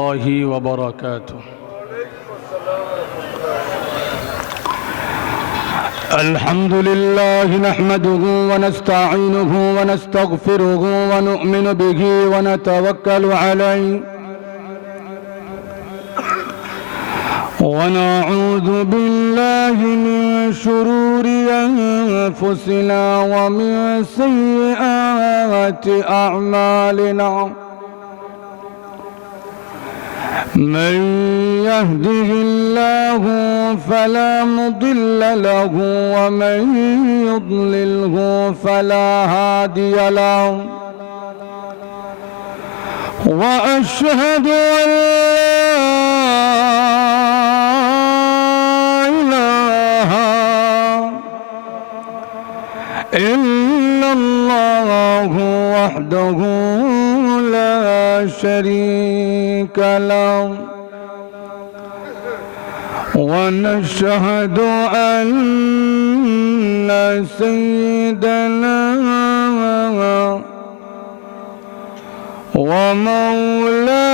الله وبركاته. الحمد لله نحمده ونستعينه ونستغفره ونؤمن به ونتوكل عليه ونعوذ بالله من شرور أنفسنا ومن سيئات أعمالنا. من يهده الله فلا مضل له ومن يضلله فلا هادي له، وأشهد أن لا إله إلا الله وحده لا شريك له، ونشهد أن سيدنا ومولانا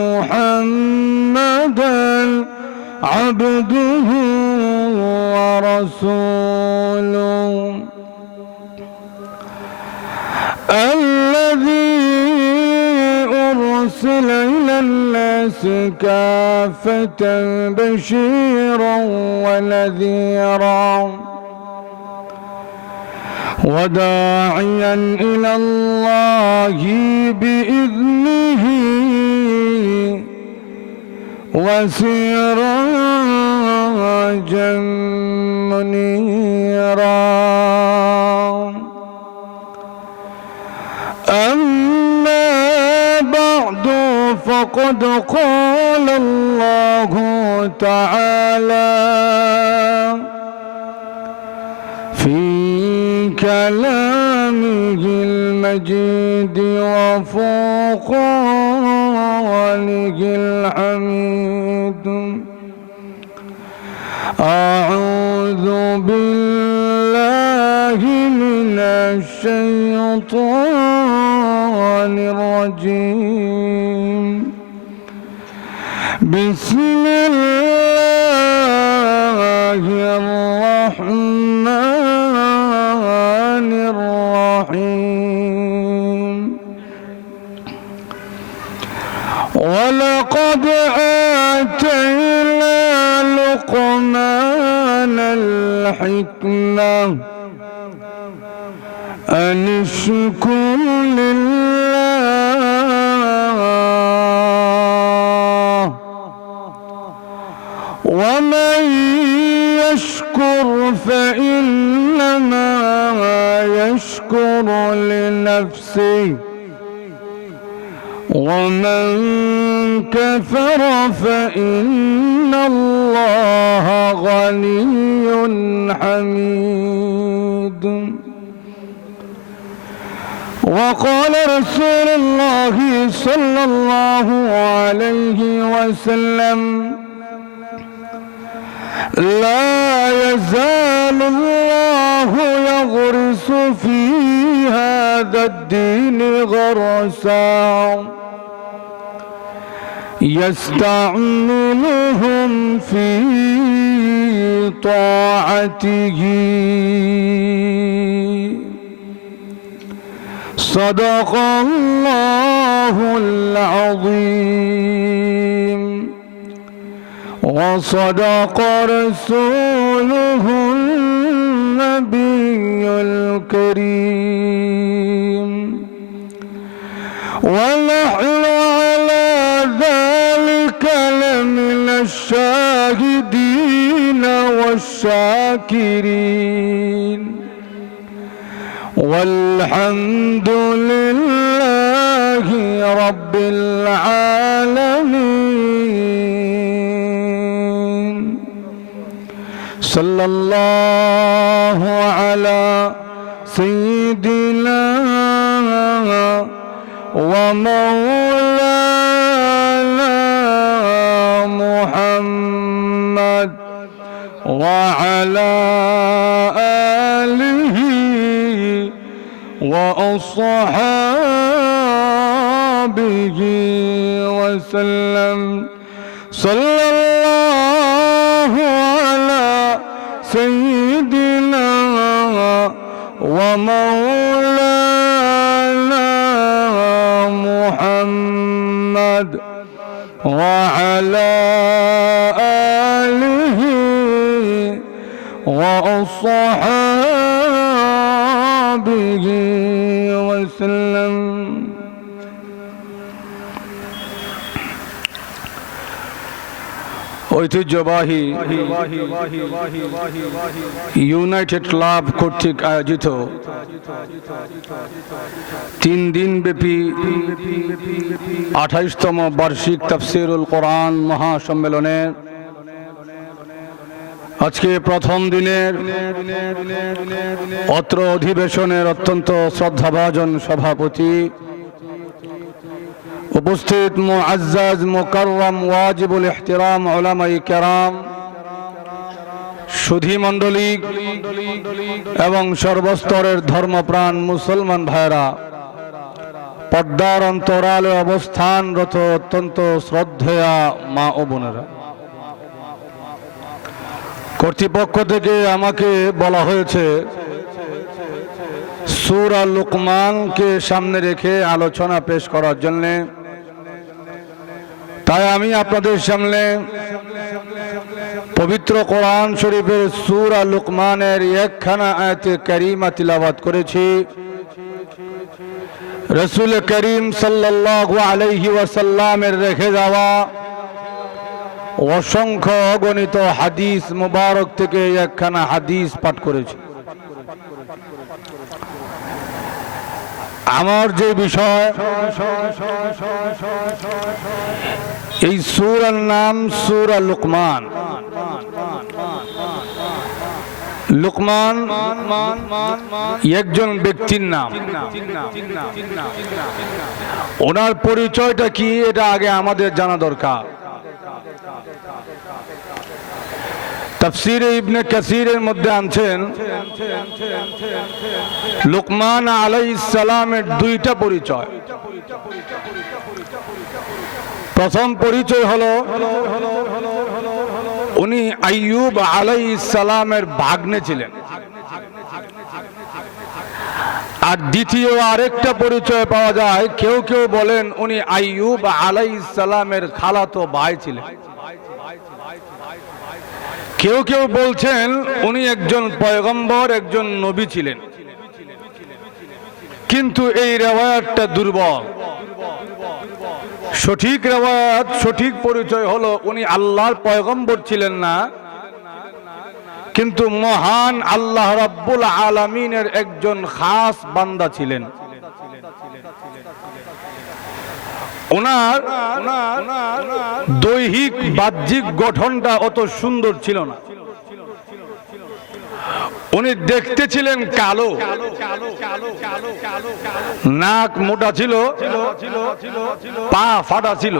محمدا عبده ورسوله الذي أرسل إلى الناس كافة بشيرا ونذيرا وداعيا إلى الله بإذنه وسراجا منيرا. أما بعد فقد قال الله تعالى في كلامه المجيد وفرقانه الحميد: أعوذ بالله من الشيطان الرجيم. بسم الله الرحمن الرحيم. ولقد آتينا لقمان الحكمة أن اشكر لله، ومن يشكر فإنما يشكر لنفسه، ومن كفر فإن الله غني حميد. وقال رسول الله صلى الله عليه وسلم: لا يزال الله يغرس في هذا الدين غرسا يستعملهم في طاعته. صدق الله العظيم، وصدق رسوله النبي الكريم، ونحن على ذلك لمن الشاهدين والشاكرين، والحمد لله رب العالمين. صلى الله على سيدنا ومولانا محمد وعلى آله وأصحابه وسلم صلى الله على سيدنا ومولانا محمد وعلى آله وأصحابه وسلم ঐতিহ্যবাহী United club কর্তৃক আয়োজিত 3 দিনব্যাপী 28তম বার্ষিক তাফসীরুল কোরআন মহাসম্মেলনের আজকে প্রথম দিনের অত্র অধিবেশনের অত্যন্ত শ্রদ্ধাভাজন সভাপতি, উপস্থিত মুআজ্জাজ মুকাররম ওয়াজিবুল ইহতিরাম উলামায়ে কেরাম, সুধী মণ্ডলী এবং সর্বস্তরের ধর্মপ্রাণ মুসলমান ভাইরা, পর্দার অন্তরালে অবস্থানরত অত্যন্ত শ্রদ্ধেয়া মা ও বোনেরা, কর্তৃপক্ষ থেকে আমাকে বলা হয়েছে সূরা লুকমানকে সামনে রেখে আলোচনা পেশ করার জন্য। তাই আমি আপনাদের সামনে পবিত্র কোরআন শরীফের সূরা লুকমানের একখানা আয়াতে কারিমা তিলাওয়াত করেছি। রাসূল করিম সাল্লাল্লাহু আলাইহি ওয়াসাল্লামের রেখে যাওয়া অসংখ্য অগণিত হাদিস মুবারক থেকে একখানা হাদিস পাঠ করেছি। আমার যে বিষয়, এই সূরার নাম সূরা লুকমান। লুকমান একজন ব্যক্তির নাম। ওনার পরিচয়টা কি এটা আগে আমাদের জানা দরকার। তাফসীরে ইবনে কাসীরের মধ্যে আনছেন লুকমান আলাইহিস সালামের 2টা পরিচয়। প্রথম পরিচয় হলো উনি আইয়ুব আলাইহিস সালামের ভাগ্নে ছিলেন, আর দ্বিতীয় আরেকটা পরিচয় পাওয়া যায়, কেউ কেউ বলেন উনি আইয়ুব আলাইহিস সালামের খালাতো ভাই ছিলেন, কেউ কেউ বলছেন উনি একজন পয়গম্বর, একজন নবী ছিলেন। কিন্তু এই রিওয়ায়াতটা দুর্বল। সঠিক রিওয়ায়াত, সঠিক পরিচয় হলো উনি আল্লাহর পয়গম্বর ছিলেন না, কিন্তু মহান আল্লাহ রাব্বুল আলামিনের একজন খাস বান্দা ছিলেন। ওনার দৈহিক বাহ্যিক গঠনটা অত সুন্দর ছিল না। উনি দেখতে ছিলেন কালো, নাক মোটা ছিল, পা ফাটা ছিল,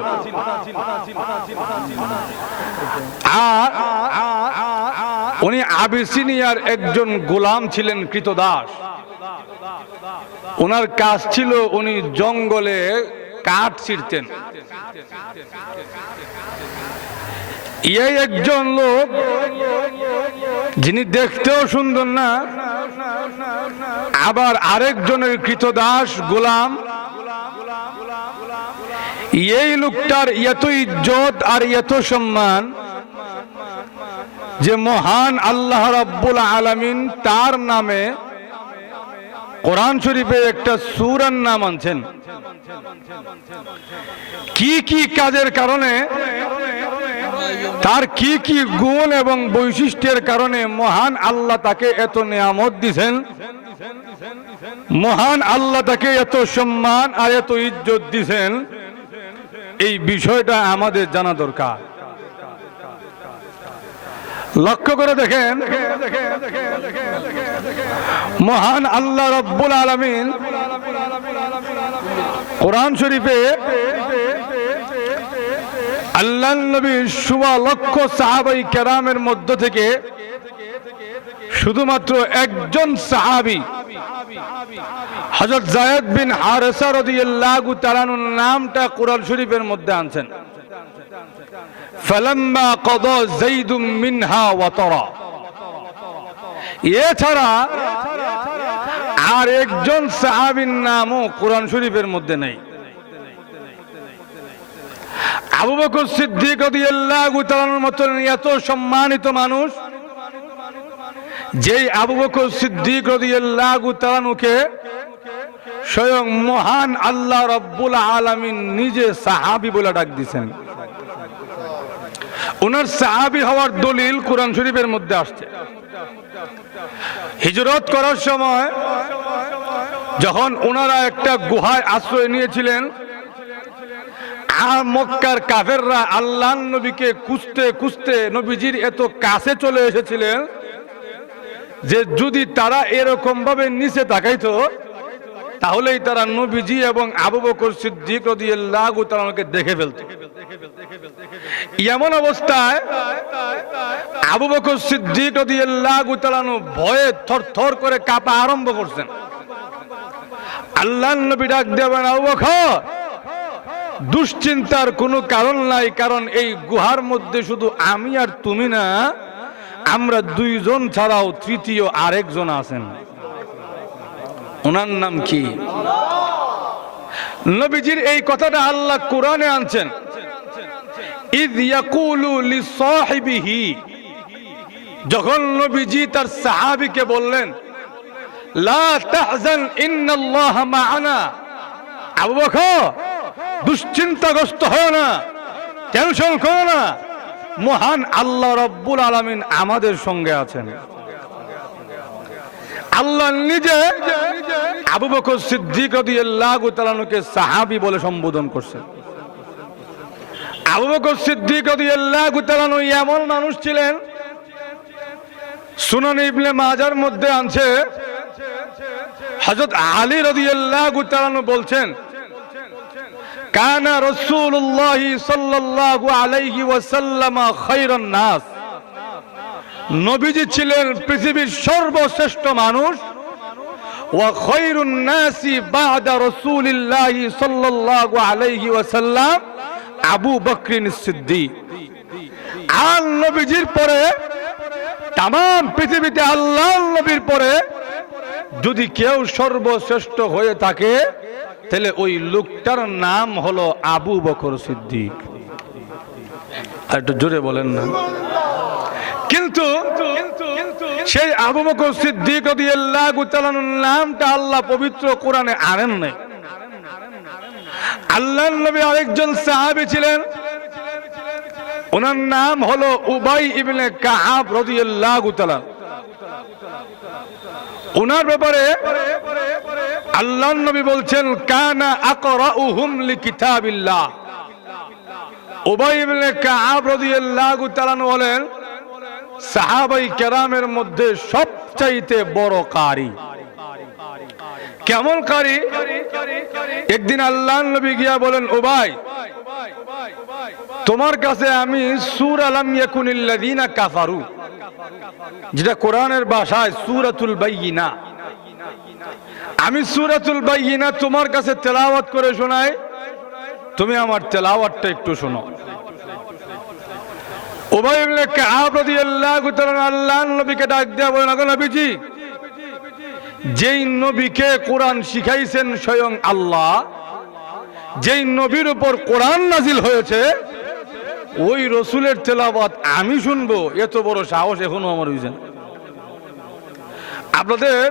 আর উনি আবিসিনিয়ার একজন গোলাম ছিলেন, কৃতদাস। ওনার কাজ ছিল উনি জঙ্গলে কাঠ ছিঁড়তেন। এই একজন লোক যিনি দেখতেও সুন্দর না, আবার আরেকজনের কৃতদাস গোলাম। এই লোকটার এত ইজ্জত আর এত সম্মান যে মহান আল্লাহ রাব্বুল আলামিন তার নামে কোরআন শরীফে একটা সূরার নাম আনছেন। কি কি কাজের কারণে, তার কি কি গুণ এবং বৈশিষ্ট্যের কারণে মহান আল্লাহ তাকে এত নিয়ামত দিয়েছেন, মহান আল্লাহ তাকে এত সম্মান আর এত ইজ্জত দিয়েছেন, এই বিষয়টা আমাদের জানা দরকার। লক্ষ্য করে দেখেন, মহান আল্লাহ রাব্বুল আলামিন কোরআন শরীফে আল্লাহর নবী ১৬ লক্ষ সাহাবায়ে কেরামের মধ্য থেকে শুধুমাত্র একজন সাহাবী হযরত যায়েদ বিন হারেসা রাদিয়াল্লাহু তাআলা আনহুর নামটা কোরআন শরীফের মধ্যে আনছেন। ফালাম্মা ক্বাদা যাইদুম মিনহা ওয়াতারা, এছাড়া আর একজন সাহাবীর নামও কোরআন শরীফের মধ্যে নেই। আবু বকর সিদ্দিক রাদিয়াল্লাহু তাআলার মতন এত সম্মানিত মানুষ, যেই আবু বকর সিদ্দিক রাদিয়াল্লাহু তাআলাকে স্বয়ং মহান আল্লাহ রাব্বুল আলামিন নিজে সাহাবী বলে ডাক দিয়েছেন। ওনার সাহাবী হওয়ার দলিল কোরআন শরীফের মধ্যে আসছে। হিজরত করার সময় যখন ওনারা একটা গুহায় আশ্রয় নিয়েছিলেন, আর মক্কার কাফেররা আল্লাহর নবীকে খুঁজতে খুঁজতে নবীজির এত কাছে চলে এসেছিলেন যে যদি তারা এরকম ভাবে নিচে তাকাইতো তাহলেই তারা নবীজি এবং আবু বকর সিদ্দিক রাদিয়াল্লাহু তাআলাকে দেখে ফেলত। এমন অবস্থায় আবু বকর সিদ্দিক রাদিয়াল্লাহু তাআলা ভয়ে থরথর করে কাঁপা আরম্ভ করছেন। আল্লাহর নবী ডাক দেবেন, আবু বকর, দুশ্চিন্তার কোনো কারণ নাই, কারণ এই গুহার মধ্যে শুধু আমি আর তুমি না, আমরা দুইজন ছাড়াও তৃতীয় আরেকজন আছেন। ওনার নাম কি? নবীজির এই কথাটা আল্লাহ কোরআনে আনছেন। ইয ইয়াকুলু লিসাহিবিহি, যখন নবীজি তার সাহাবীকে বললেন, লা তাহজান ইন্নাল্লাহা মা'ানা, আবু বকর দুশ্চিন্তাগ্রস্ত হয় না, টেনশন করো না, মহান আল্লাহ রাব্বুল আলামিন আমাদের সঙ্গে আছেন। আল্লাহ নিজে আবু বকর সিদ্দিক রাদিয়াল্লাহু তাআলাকে সাহাবী বলে সম্বোধন করছেন। আবু বকর সিদ্দিক রাদিয়াল্লাহু তাআলা এমন মানুষ ছিলেন, সুনান ইবনে মাজার মধ্যে আছে, হযরত আলী রাদিয়াল্লাহু তাআলা বলছেন, কানা রাসূলুল্লাহ সাল্লাল্লাহু আলাইহি ওয়াসাল্লাম খায়রুন নাস, নবীজি ছিলেন পৃথিবীর সর্বশ্রেষ্ঠ মানুষ। ওয়া খায়রুন নাসি বা'দা রাসূলিল্লাহ সাল্লাল্লাহু আলাইহি ওয়াসাল্লাম আবু বকর সিদ্দিক, আর নবীজির পরে तमाम পৃথিবীতে আল্লাহর নবীর পরে যদি কেউ সর্বশ্রেষ্ঠ হয়ে থাকে তাহলে ওই লোকটার নাম হলো আবু বকর সিদ্দিক। একটু জোরে বলেন না। কিন্তু সেই আবু বকর সিদ্দিক রাদিয়াল্লাহু তাআলার নামটা আল্লাহ পবিত্র কোরআনে আনেন নাই। আল্লাহর নবী আরেকজন সাহাবী ছিলেন, ওনার নাম হলো উবাই ইবনে কাআব রাদিয়াল্লাহু তাআলা। ওনার ব্যাপারে আল্লাহর নবী বলছেন, কানা আকরাউহুম লিকিতাবিল্লাহ। উবাই ইবনে কাআব রাদিয়াল্লাহু তাআলা বলেন, সাহাবায়ে কেরামের মধ্যে সবচাইতে বড় কারি। কেমন কারি? একদিন আল্লাহর নবী গিয়া বলেন, উবাই, তোমার কাছে আমি সূরা লাম ইয়াকুনিল লাযিনা কাফারু, যেটা কোরআনের ভাষায় সূরাতুল বাইয়িনা, আমি সূরাতুল বাইয়িনা তোমার কাছে তেলাওয়াত করে শোনাই, তুমি আমার তেলাওয়াতটা একটু শোনো। উবাই ইবনে কাআব রাদিয়াল্লাহু তাআলা আল্লাহর নবীকে ডাক দেয়া বলেন, আগো নবীজি, যেই নবীকে কোরআন শিখাইছেন স্বয়ং আল্লাহ, যেই নবীর উপর কোরআন নাজিল হয়েছে, ওই রসুলের তেলাওয়াত আমি শুনবো, এত বড় সাহস এখনো আমার হইছে না। আপনাদের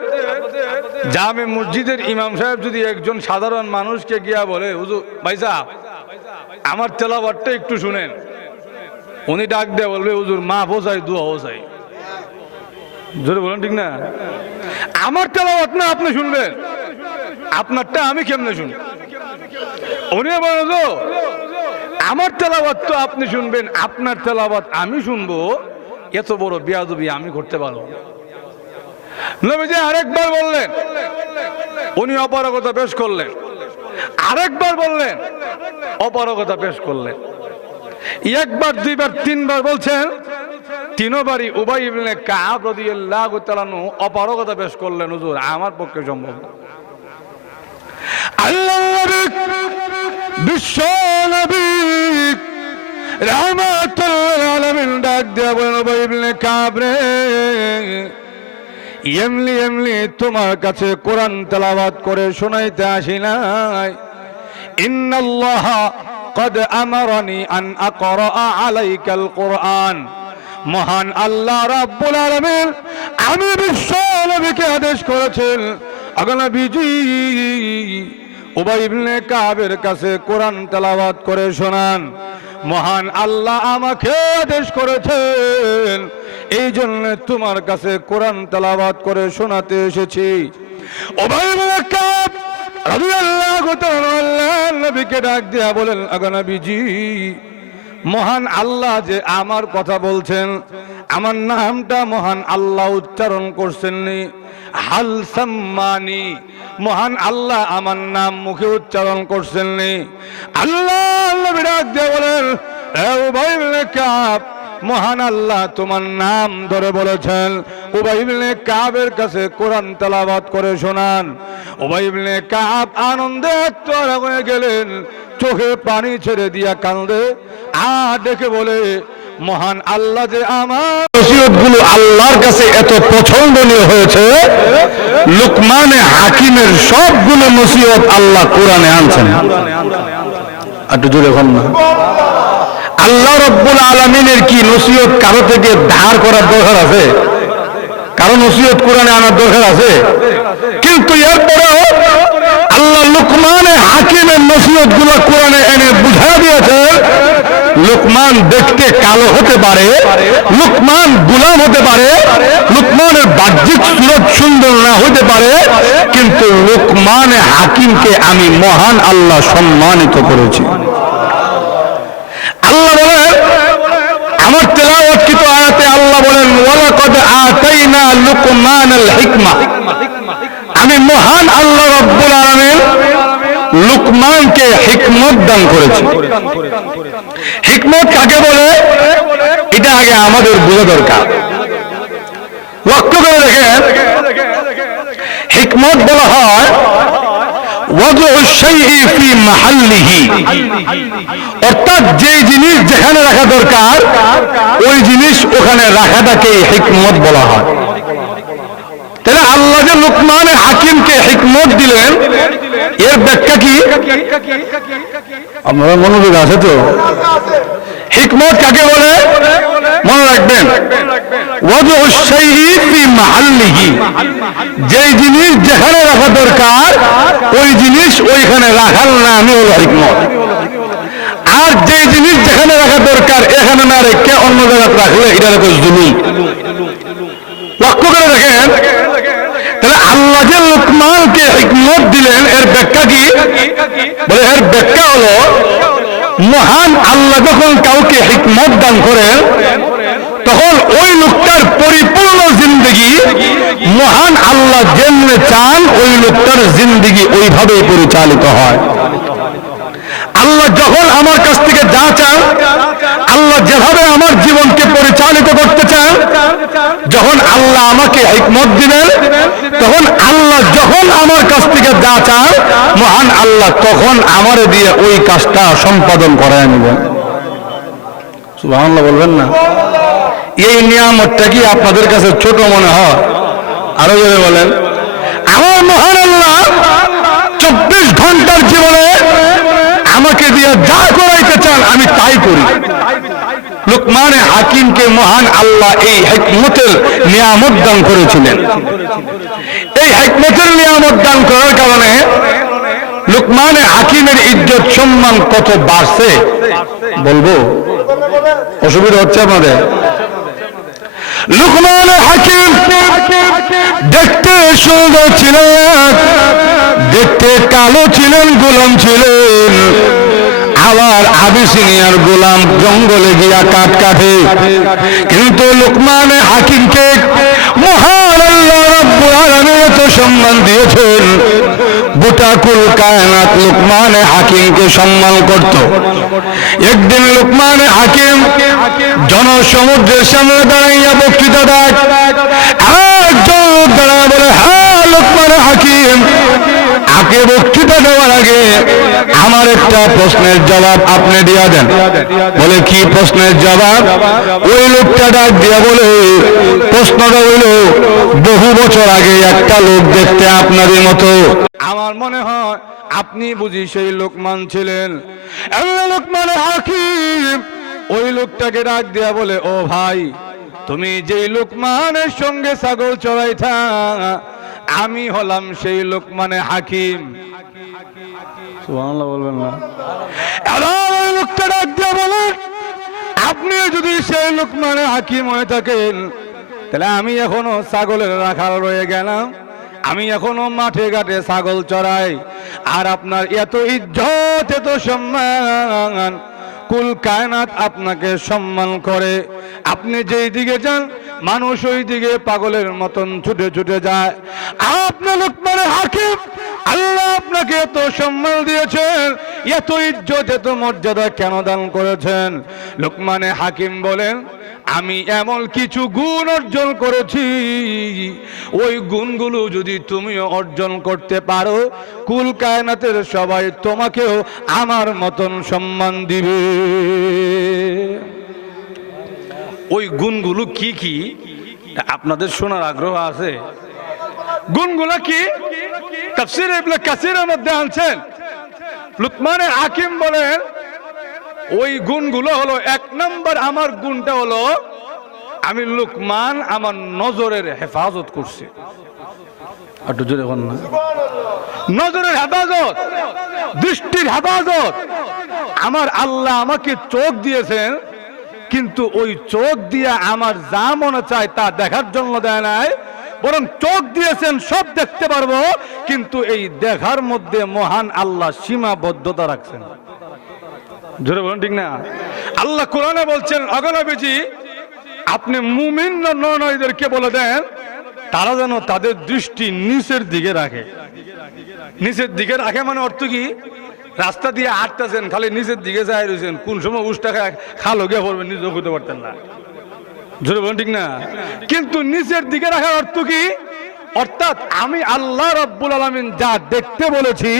জামে মসজিদের ইমাম সাহেব যদি একজন সাধারণ মানুষকে গিয়া বলে, হুজুর ভাই সাহেব আমার তেলাওয়াতটা একটু শুনেন, উনি ডাক দেয়া বলবে, হুজুর মাফ ও চাই, দোয়া ও চাই। জোরে বলেন ঠিক না? আমার তেলাওয়াত না আপনি শুনবেন, আপনারটা আমি কেমনে শুনি? উনি বলেন, আমার তেলাওয়াত তো আপনি শুনবেন, আপনার তেলাওয়াত আমি শুনবো, এত বড় বেয়াদবি আমি করতে পারবো না। নবীজি আরেকবার বললেন, উনি অপারগতা পেশ করলেন, আরেকবার বললেন, অপারগতা পেশ করলেন, একবার দুইবার তিনবার বলছেন, তিনবারই উবাই ইবনে কাব রাদিয়াল্লাহু তাআলা অপারগতা পেশ করলেন, হুজুর আমার পক্ষে সম্ভব না। আল্লাহ নবী বিশ্ব নবী রাহমাতুল আলামিন ডাক দেয়া বলেন, উবাই ইবনে কাব রে, এমনি তোমার কাছে কোরআন তেলাওয়াত করে শোনাইতে আসি নাই। ইন্নাল্লাহ قد أمرني أن أقرأ عليك القرآن। মহান আল্লাহ রাব্বুল আলামিন আমি বিশ্ব নবীকে আদেশ করেছেন, আগে নবীজি উবাই ইবনে কাবের কাছে কোরআন তেলাওয়াত করে শোনান। মহান আল্লাহ আমাকে আদেশ করেছেন, এই জন্য তোমার কাছে কোরআন তেলাওয়াত করে শোনাতে এসেছি। উবাই ইবনে কাব রাদিয়াল্লাহু তাআলা নবীকে ডাক দিয়া বলেন, আগে নবীজি মহান আল্লাহ যে আমার কথা বলছেন, আমার নামটা মহান আল্লাহ উচ্চারণ করছেননি। হাল সাম্মানি, মহান আল্লাহ আমার নাম মুখে উচ্চারণ করছেননি। আল্লাহ নবী ডাক দিয়ে বলেন, এ উবাই ইবনে কাব, মহান আল্লাহ তোমার নাম ধরে বলেছেন। উবাই ইবনে কাবের কাছে কোরআন তেলাওয়াত করে শোনান। উবাই ইবনে কাব আনন্দে আত্মহারা হয়ে গেলেন, চোখে পানি ছেড়ে দিয়া কান্দে আর ডেকে বলে, মহান আল্লাহ যে আমার নসিহতগুলো আল্লাহর কাছে এত পছন্দনীয় হয়েছে, লুকমানে হাকিমের সবগুলো নসিহত আল্লাহ কোরআনে আনছেন। একটু জোরে বলুন না। আল্লাহ রাব্বুল আলামিনের কি নসিহত কারো থেকে ধার করার দরকার আছে? কারো নসিহত কোরআনে আনার দরকার আছে? কিন্তু এরপরেও আল্লাহ লুকমানে হাকিমের নসিহত গুলো কোরআনে এনে বুঝা দিয়েছে। লুকমান দেখতে কালো হতে পারে, লুকমান গোলাম হতে পারে, লুকমানের বাহ্যিক সুরত সুন্দর না হতে পারে, কিন্তু লুকমানে হাকিমকে আমি মহান আল্লাহ সম্মানিত করেছি। আল্লাহ বলেন, আমার তেলাওয়াতকৃত আয়াতে আল্লাহ বলেন, ওয়ালাকাদ আতাইনা লুকমানাল হিকমা, আমি মহান আল্লাহ রাব্বুল আলামিন লুকমানকে হিকমত দান করেছি। হিকমত কাকে বলে এটা আগে আমাদের বোঝা দরকার। লক্ষ্য করে দেখেন, হিকমত বলা হয় ওয়াদউ শাইই ফি মাহাল্লিহি, অর্থাৎ যে জিনিস যেখানে রাখা দরকার ওই জিনিস ওখানে রাখাটাকে হিকমত বলা হয়। তাহলে আল্লাহ যে লুকমানে হাকিমকে হিকমত দিলেন, এর ব্যাখ্যা কি? আপনারা মনোযোগ আছে তো? হিকমত কাকে বলে মনে রাখবেন, ওয়াদউ শাইই ফি মাহাল্লিহি, যে জিনিস যেখানে রাখা দরকার ওই জিনিস ওইখানে রাখার নামই হলো হিকমত। আর যে জিনিস যেখানে রাখা দরকার এখানে না রেখে অন্য জায়গায় রাখলে এটা রেখে জুলুম। লক্ষ্য করে দেখেন, তাহলে আল্লাহ যে লুকমানকে হিকমত দিলেন এর ব্যাখ্যা কি? বলে এর ব্যাখ্যা হলো, মহান আল্লাহ যখন কাউকে হিকমত দান করেন তখন ওই লোকটার পরিপূর্ণ জিন্দেগি মহান আল্লাহ যেমনে চান ওই লোকটার জিন্দেগি ওইভাবেই পরিচালিত হয়। আল্লাহ যখন আমার কাছ থেকে যা চান, আল্লাহ যেভাবে আমার জীবনকে পরিচালিত করতে চান, যখন আল্লাহ আমাকে হিকমত দিবেন তখন আল্লাহ যখন আমার কাছ থেকে যা চান মহান আল্লাহ তখন আমারে দিয়ে ওই কাজটা সম্পাদন করায় নেবেন। সুবহানাল্লাহ বলবেন না? এই নিয়ামতটা কি আপনাদের কাছে ছোট মনে হয়? আরো জোরে বলেন। আমার মহান আল্লাহ 24 ঘন্টার জীবনে আমাকে দিয়ে যা করাইতে চান আমি তাই করি। লুকমানে হাকিমকে মহান আল্লাহ এই হিকমতের নিয়ামত দান করেছিলেন। এই হিকমতের নিয়ামত দান করার কারণে লুকমানে হাকিমের ইজ্জত সম্মান কত বাড়ছে বলবো? অসুবিধা হচ্ছে আপনাদের? লুকমানে হাকিম দেখতে সুন্দর ছিলেন, দেখতে কালো ছিলেন, গোলাম ছিলেন। আবার আবিসিনিয়ার গোলাম জঙ্গলে গিয়া কাঠ কাটে, কিন্তু লুকমানে হাকিমকে মহান আল্লাহ রাব্বুল আলামিন এত সম্মান দিয়েছেন। গোটা কুল কায়নাত লুকমানে হাকিমকে সম্মান করত। একদিন লুকমানে হাকিম জনসমুদ্রের সামনে দাঁড়াইয়া বক্তৃতা দেয়। একজন লোক দাঁড়ায় বলে, হ্যাঁ লুকমানে হাকিম, আগে বক্তৃতা দেওয়ার আগে আমার একটা প্রশ্নের জবাব আপনি দিয়া দেন। বলে, কি প্রশ্নের জবাব? ওই লোকটা ডাক দিয়া বলে, প্রশ্নটা হইল, বহু বছর আগে একটা লোক দেখতে আপনাদের মতো, আমার মনে হয় আপনি বুঝি সেই লোকমান ছিলেন। লোকমানে হাকিম ওই লোকটাকে ডাক দিয়া বলে, ও ভাই, তুমি যেই লোকমানের সঙ্গে ছাগল চড়াইতা, আমি হলাম সেই লোকমানে হাকিম। সুবহানাল্লাহ বলবেন না? ওই লোকটা ডাক দিয়া বলে, আপনি যদি সেই লোকমানে হাকিম হয়ে থাকেন, তাহলে আমি এখনো ছাগলের রাখাল রয়ে গেলাম, আমি এখনো মাঠে ঘাটে ছাগল চড়াই, আর আপনার এত ইজ্জত এত সম্মান, কুল কায়নাত আপনাকে সম্মান করে, আপনি যেই দিকে যান মানুষ ওই দিকে পাগলের মতন ছুটে ছুটে যায়। আপনি লোকমানে হাকিম, আল্লাহ আপনাকে এত সম্মান দিয়েছেন, এত ইজ্জত এত মর্যাদা কেন দান করেছেন? লোকমানে হাকিম বলেন, আমি এমন কিছু গুণ অর্জন করেছি, ওই গুণগুলো যদি তুমিও অর্জন করতে পারো, কুল কায়নাতের সবাই তোমাকেও আমার মতন সম্মান দিবে। ওই গুণগুলো কি কি আপনাদের শোনার আগ্রহ আছে? গুণগুলো কি? তাফসীর ইবনে কাসিরের মধ্যে আনছেন। লুকমানে হাকিম বলেন, ওই গুণগুলো হলো, এক নম্বর আমার গুণটা হলো, আমি লুকমান আমার নজরের হেফাজত করছি। একটু জোরে বলুন না। নজরের হেফাজত, দৃষ্টির হেফাজত। আমার আল্লাহ আমাকে চোখ দিয়েছেন, কিন্তু ওই চোখ দিয়ে আমার যা মনে চায় তা দেখার জন্য দেয় নাই, বরং চোখ দিয়েছেন সব দেখতে পারবো, কিন্তু এই দেখার মধ্যে মহান আল্লাহ সীমাবদ্ধতা রাখছেন। জোরে বলুন ঠিক না? আল্লাহ কোরআনে বলছেন, অগনবীজি আপনি মুমিন নয়দেরকে বলে দেন তারা যেন তাদের দৃষ্টি নিচের দিকে রাখে। নিচের দিকে রাখে মানে অর্থ কি? রাস্তা দিয়ে হাঁটতেছেন, খালি নিচের দিকে যাই রয়েছেন, কোন সময় উষ্টা খালো গিয়ে পড়বেন নিজেও করতে পারতেন না। জোরে বলুন ঠিক না? কিন্তু নিচের দিকে রাখার অর্থ কি? অর্থাৎ আমি আল্লাহ রাব্বুল আলামিন যা দেখতে বলেছি,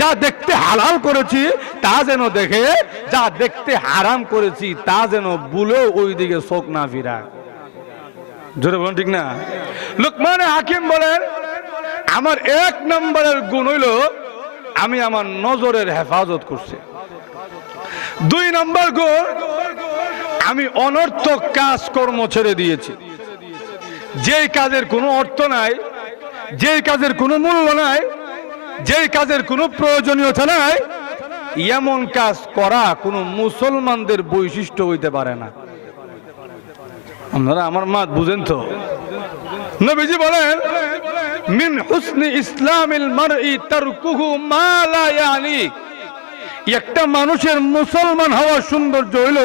যা দেখতে হালাল করেছি তা যেন দেখে, যা দেখতে হারাম করেছি তা যেন ভুলেও ওই দিকে চোখ না ফিরায়। জোরে বলুন ঠিক না? লুকমানে হাকিম বলেন, আমার এক নম্বরের গুণ হইল আমি আমার নজরের হেফাজত করছি। দুই নম্বর গুণ, আমি অনর্থক কাজ কর্ম ছেড়ে দিয়েছি। যেই কাজের কোনো অর্থ নাই, যেই কাজের কোনো মূল্য নাই, যেই কাজের কোনো প্রয়োজনীয়তা নাই, এমন কাজ করা কোনো মুসলমানদের বৈশিষ্ট্য হইতে পারে না। আপনারা আমার মাত বুঝেন তো? নবীজি বলেন, মিন হুসনি ইসলামিল মারই তারকুহু মা লা ইয়ানি। একটা মানুষের মুসলমান হওয়ার সৌন্দর্য হইল,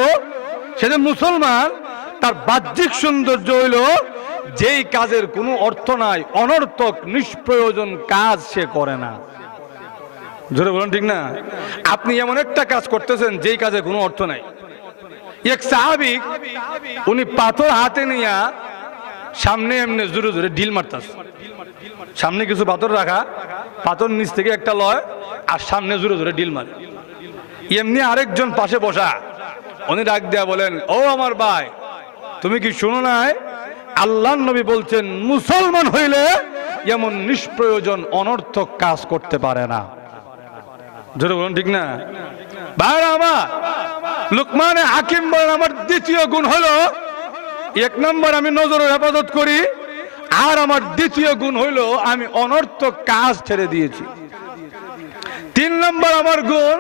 সেটা মুসলমান, তার বাহ্যিক সৌন্দর্য হইল যেই কাজের কোনো অর্থ নাই, অনর্থক নিষ্প্রয়োজন কাজ সে করে না। জোরে বলুন ঠিক না? আপনি এমন একটা কাজ করতেছেন যেই কাজে কোনো অর্থ নাই। এক সাহাবী, উনি পাথর হাতে নিয়ে সামনে এমনি জোরে জোরে ঢিল মারতেছে। সামনে কিছু পাথর রাখা, পাথর নিচ থেকে একটা লয় আর সামনে জোরে জোরে ঢিল মারে। এমনি আরেকজন পাশে বসা, উনি ডাক দেয়া বলেন, ও আমার ভাই, তুমি কি শুনো নাই আল্লাহর নবী বলছেন মুসলমান হইলে এমন নিষ্প্রয়োজন অনর্থক কাজ করতে পারে না। জোরে বলুন ঠিক না? ভাইরা আমার, লুকমানে হাকিম বলেন, আমার দ্বিতীয় গুণ হলো, এক নম্বর আমি নজরের হেফাজত করি, আর আমার দ্বিতীয় গুণ হইলো আমি অনর্থক কাজ ছেড়ে দিয়েছি। তিন নম্বর আমার গুণ,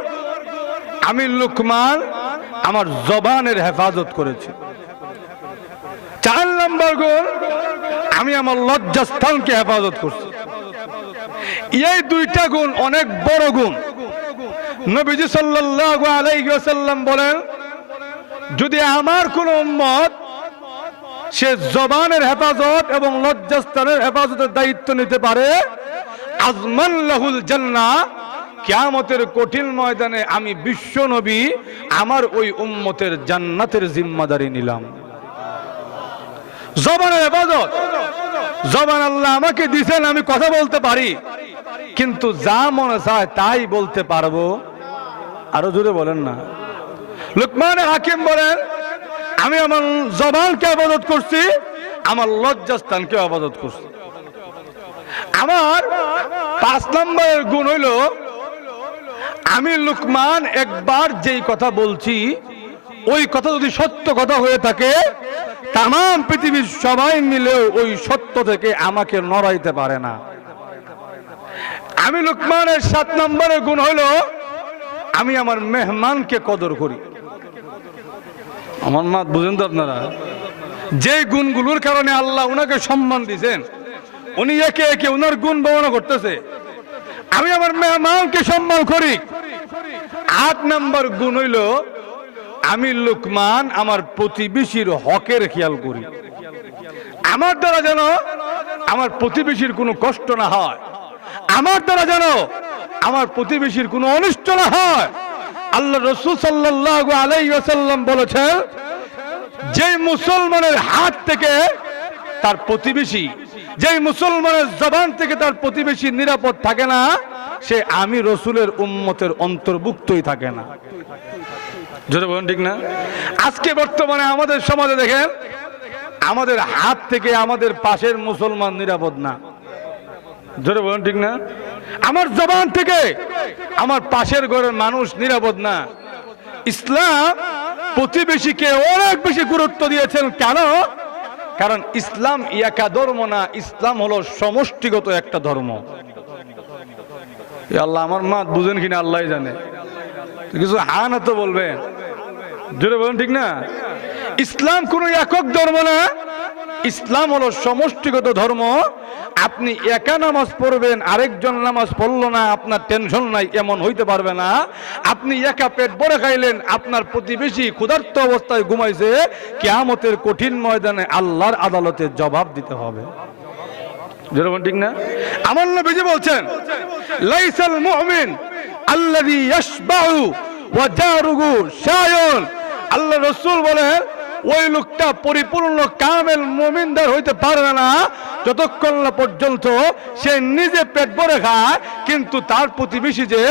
আমি লুকমান আমার জবানের হেফাজত করেছি। চার নম্বর গুণ, আমি আমার লজ্জাস্থানকে হেফাজত করছি। এই দুইটা গুণ অনেক বড় গুণ। নবীজি সাল্লাল্লাহু আলাইহি ওয়াসাল্লাম বলেন, যদি আমার কোন উম্মত সে জবানের হেফাজত এবং লজ্জাস্থানের হেফাজতের দায়িত্ব নিতে পারে, আযমান লাহুল জান্নাহ, কিয়ামতের কঠিন ময়দানে আমি বিশ্ব নবী আমার ওই উম্মতের জান্নাতের জিম্মাদারি নিলাম। জবানের ইবাদত, জবান আল্লাহ আমাকে দিয়েছেন, আমি কথা বলতে পারি, কিন্তু যা মনে চায় তাই বলতে পারবো? আরো জোরে বলেন না। লুকমান হাকিম বলেন, আমি আমার জবানকে ইবাদত করছি, আমার লজ্জাস্থানকে ইবাদত করছি। আমার 5 নম্বরের গুণ হইল, আমি লুকমান একবার যেই কথা বলছি ওই কথা যদি সত্য কথা হয়ে থাকে, তাম পৃথিবীর সবাই মিলেও ওই সত্য থেকে আমাকে নড়াইতে পারে না। আমি লুকমানের 7 নম্বরের গুণ হইল, আমি আমার মেহমানকে কদর করি। আমার মা বুঝেন তো আপনারা, যে গুণগুলোর কারণে আল্লাহ উনাকে সম্মান দিয়েছেন, উনি একে একে উনার গুণ বর্ণনা করতেছে। আমি আমার মেহমানকে সম্মান করি। 8 নম্বর গুণ হইল, আমি লুকমান আমার প্রতিবেশীর হকের খেয়াল করি। আমার দ্বারা যেন আমার প্রতিবেশীর কোনো কষ্ট না হয়, আমার দ্বারা যেন আমার প্রতিবেশীর কোনো অনিষ্ট না হয়। আল্লাহ রাসূল সাল্লাল্লাহু আলাইহি ওয়াসাল্লাম বলেছেন, যে মুসলমানের হাত থেকে তার প্রতিবেশী, যে মুসলমানের জবান থেকে তার প্রতিবেশী নিরাপদ থাকে না, সে আমি রসুলের উম্মতের অন্তর্ভুক্তই থাকে না। যদি বলেন ঠিক না? আজকে বর্তমানে আমাদের সমাজে দেখেন, আমাদের হাত থেকে আমাদের পাশের মুসলমান নিরাপদ না। যদি বলেন ঠিক না? আমার জবান থেকে আমার পাশের ঘরের মানুষ নিরাপদ না। ইসলাম প্রতিবেশীকে অনেক বেশি গুরুত্ব দিয়েছেন। কেন? কারণ ইসলাম একা ধর্ম না, ইসলাম হলো সমষ্টিগত একটা ধর্ম। আল্লাহ আমার মা বুঝেন কিনা আল্লাহ জানে, কিছু হা না তো বলবেন। জোরে বলেন ঠিক না? ইসলাম কোনো একক ধর্ম না, ইসলাম হলো সমষ্টিগত ধর্ম। আপনি একা নামাজ পড়বেন, আরেকজন নামাজ পড়লো না, আপনার টেনশন নাই, এমন হইতে পারবে না। আপনি একা পেট ভরে খাইলেন, আপনার প্রতিবেশী ক্ষুধার্ত অবস্থায় ঘুমাইছে, কিয়ামতের কঠিন ময়দানে আল্লাহর আদালতে জবাব দিতে হবে। যেরকম ঠিক না? আমার নবীজি বলছেন, লাইসাল মুমিন আল্লাযী ইয়াশবাউ ওয়া জারুহু শায়ুন। আল্লাহ রাসূল বলেন, ওই লোকটা পরিপূর্ণ কামেল মুমিনদার হইতে পারবে না যতক্ষণ না পর্যন্ত সে নিজে পেট ভরে খায়, কিন্তু তার প্রতিবেশী যে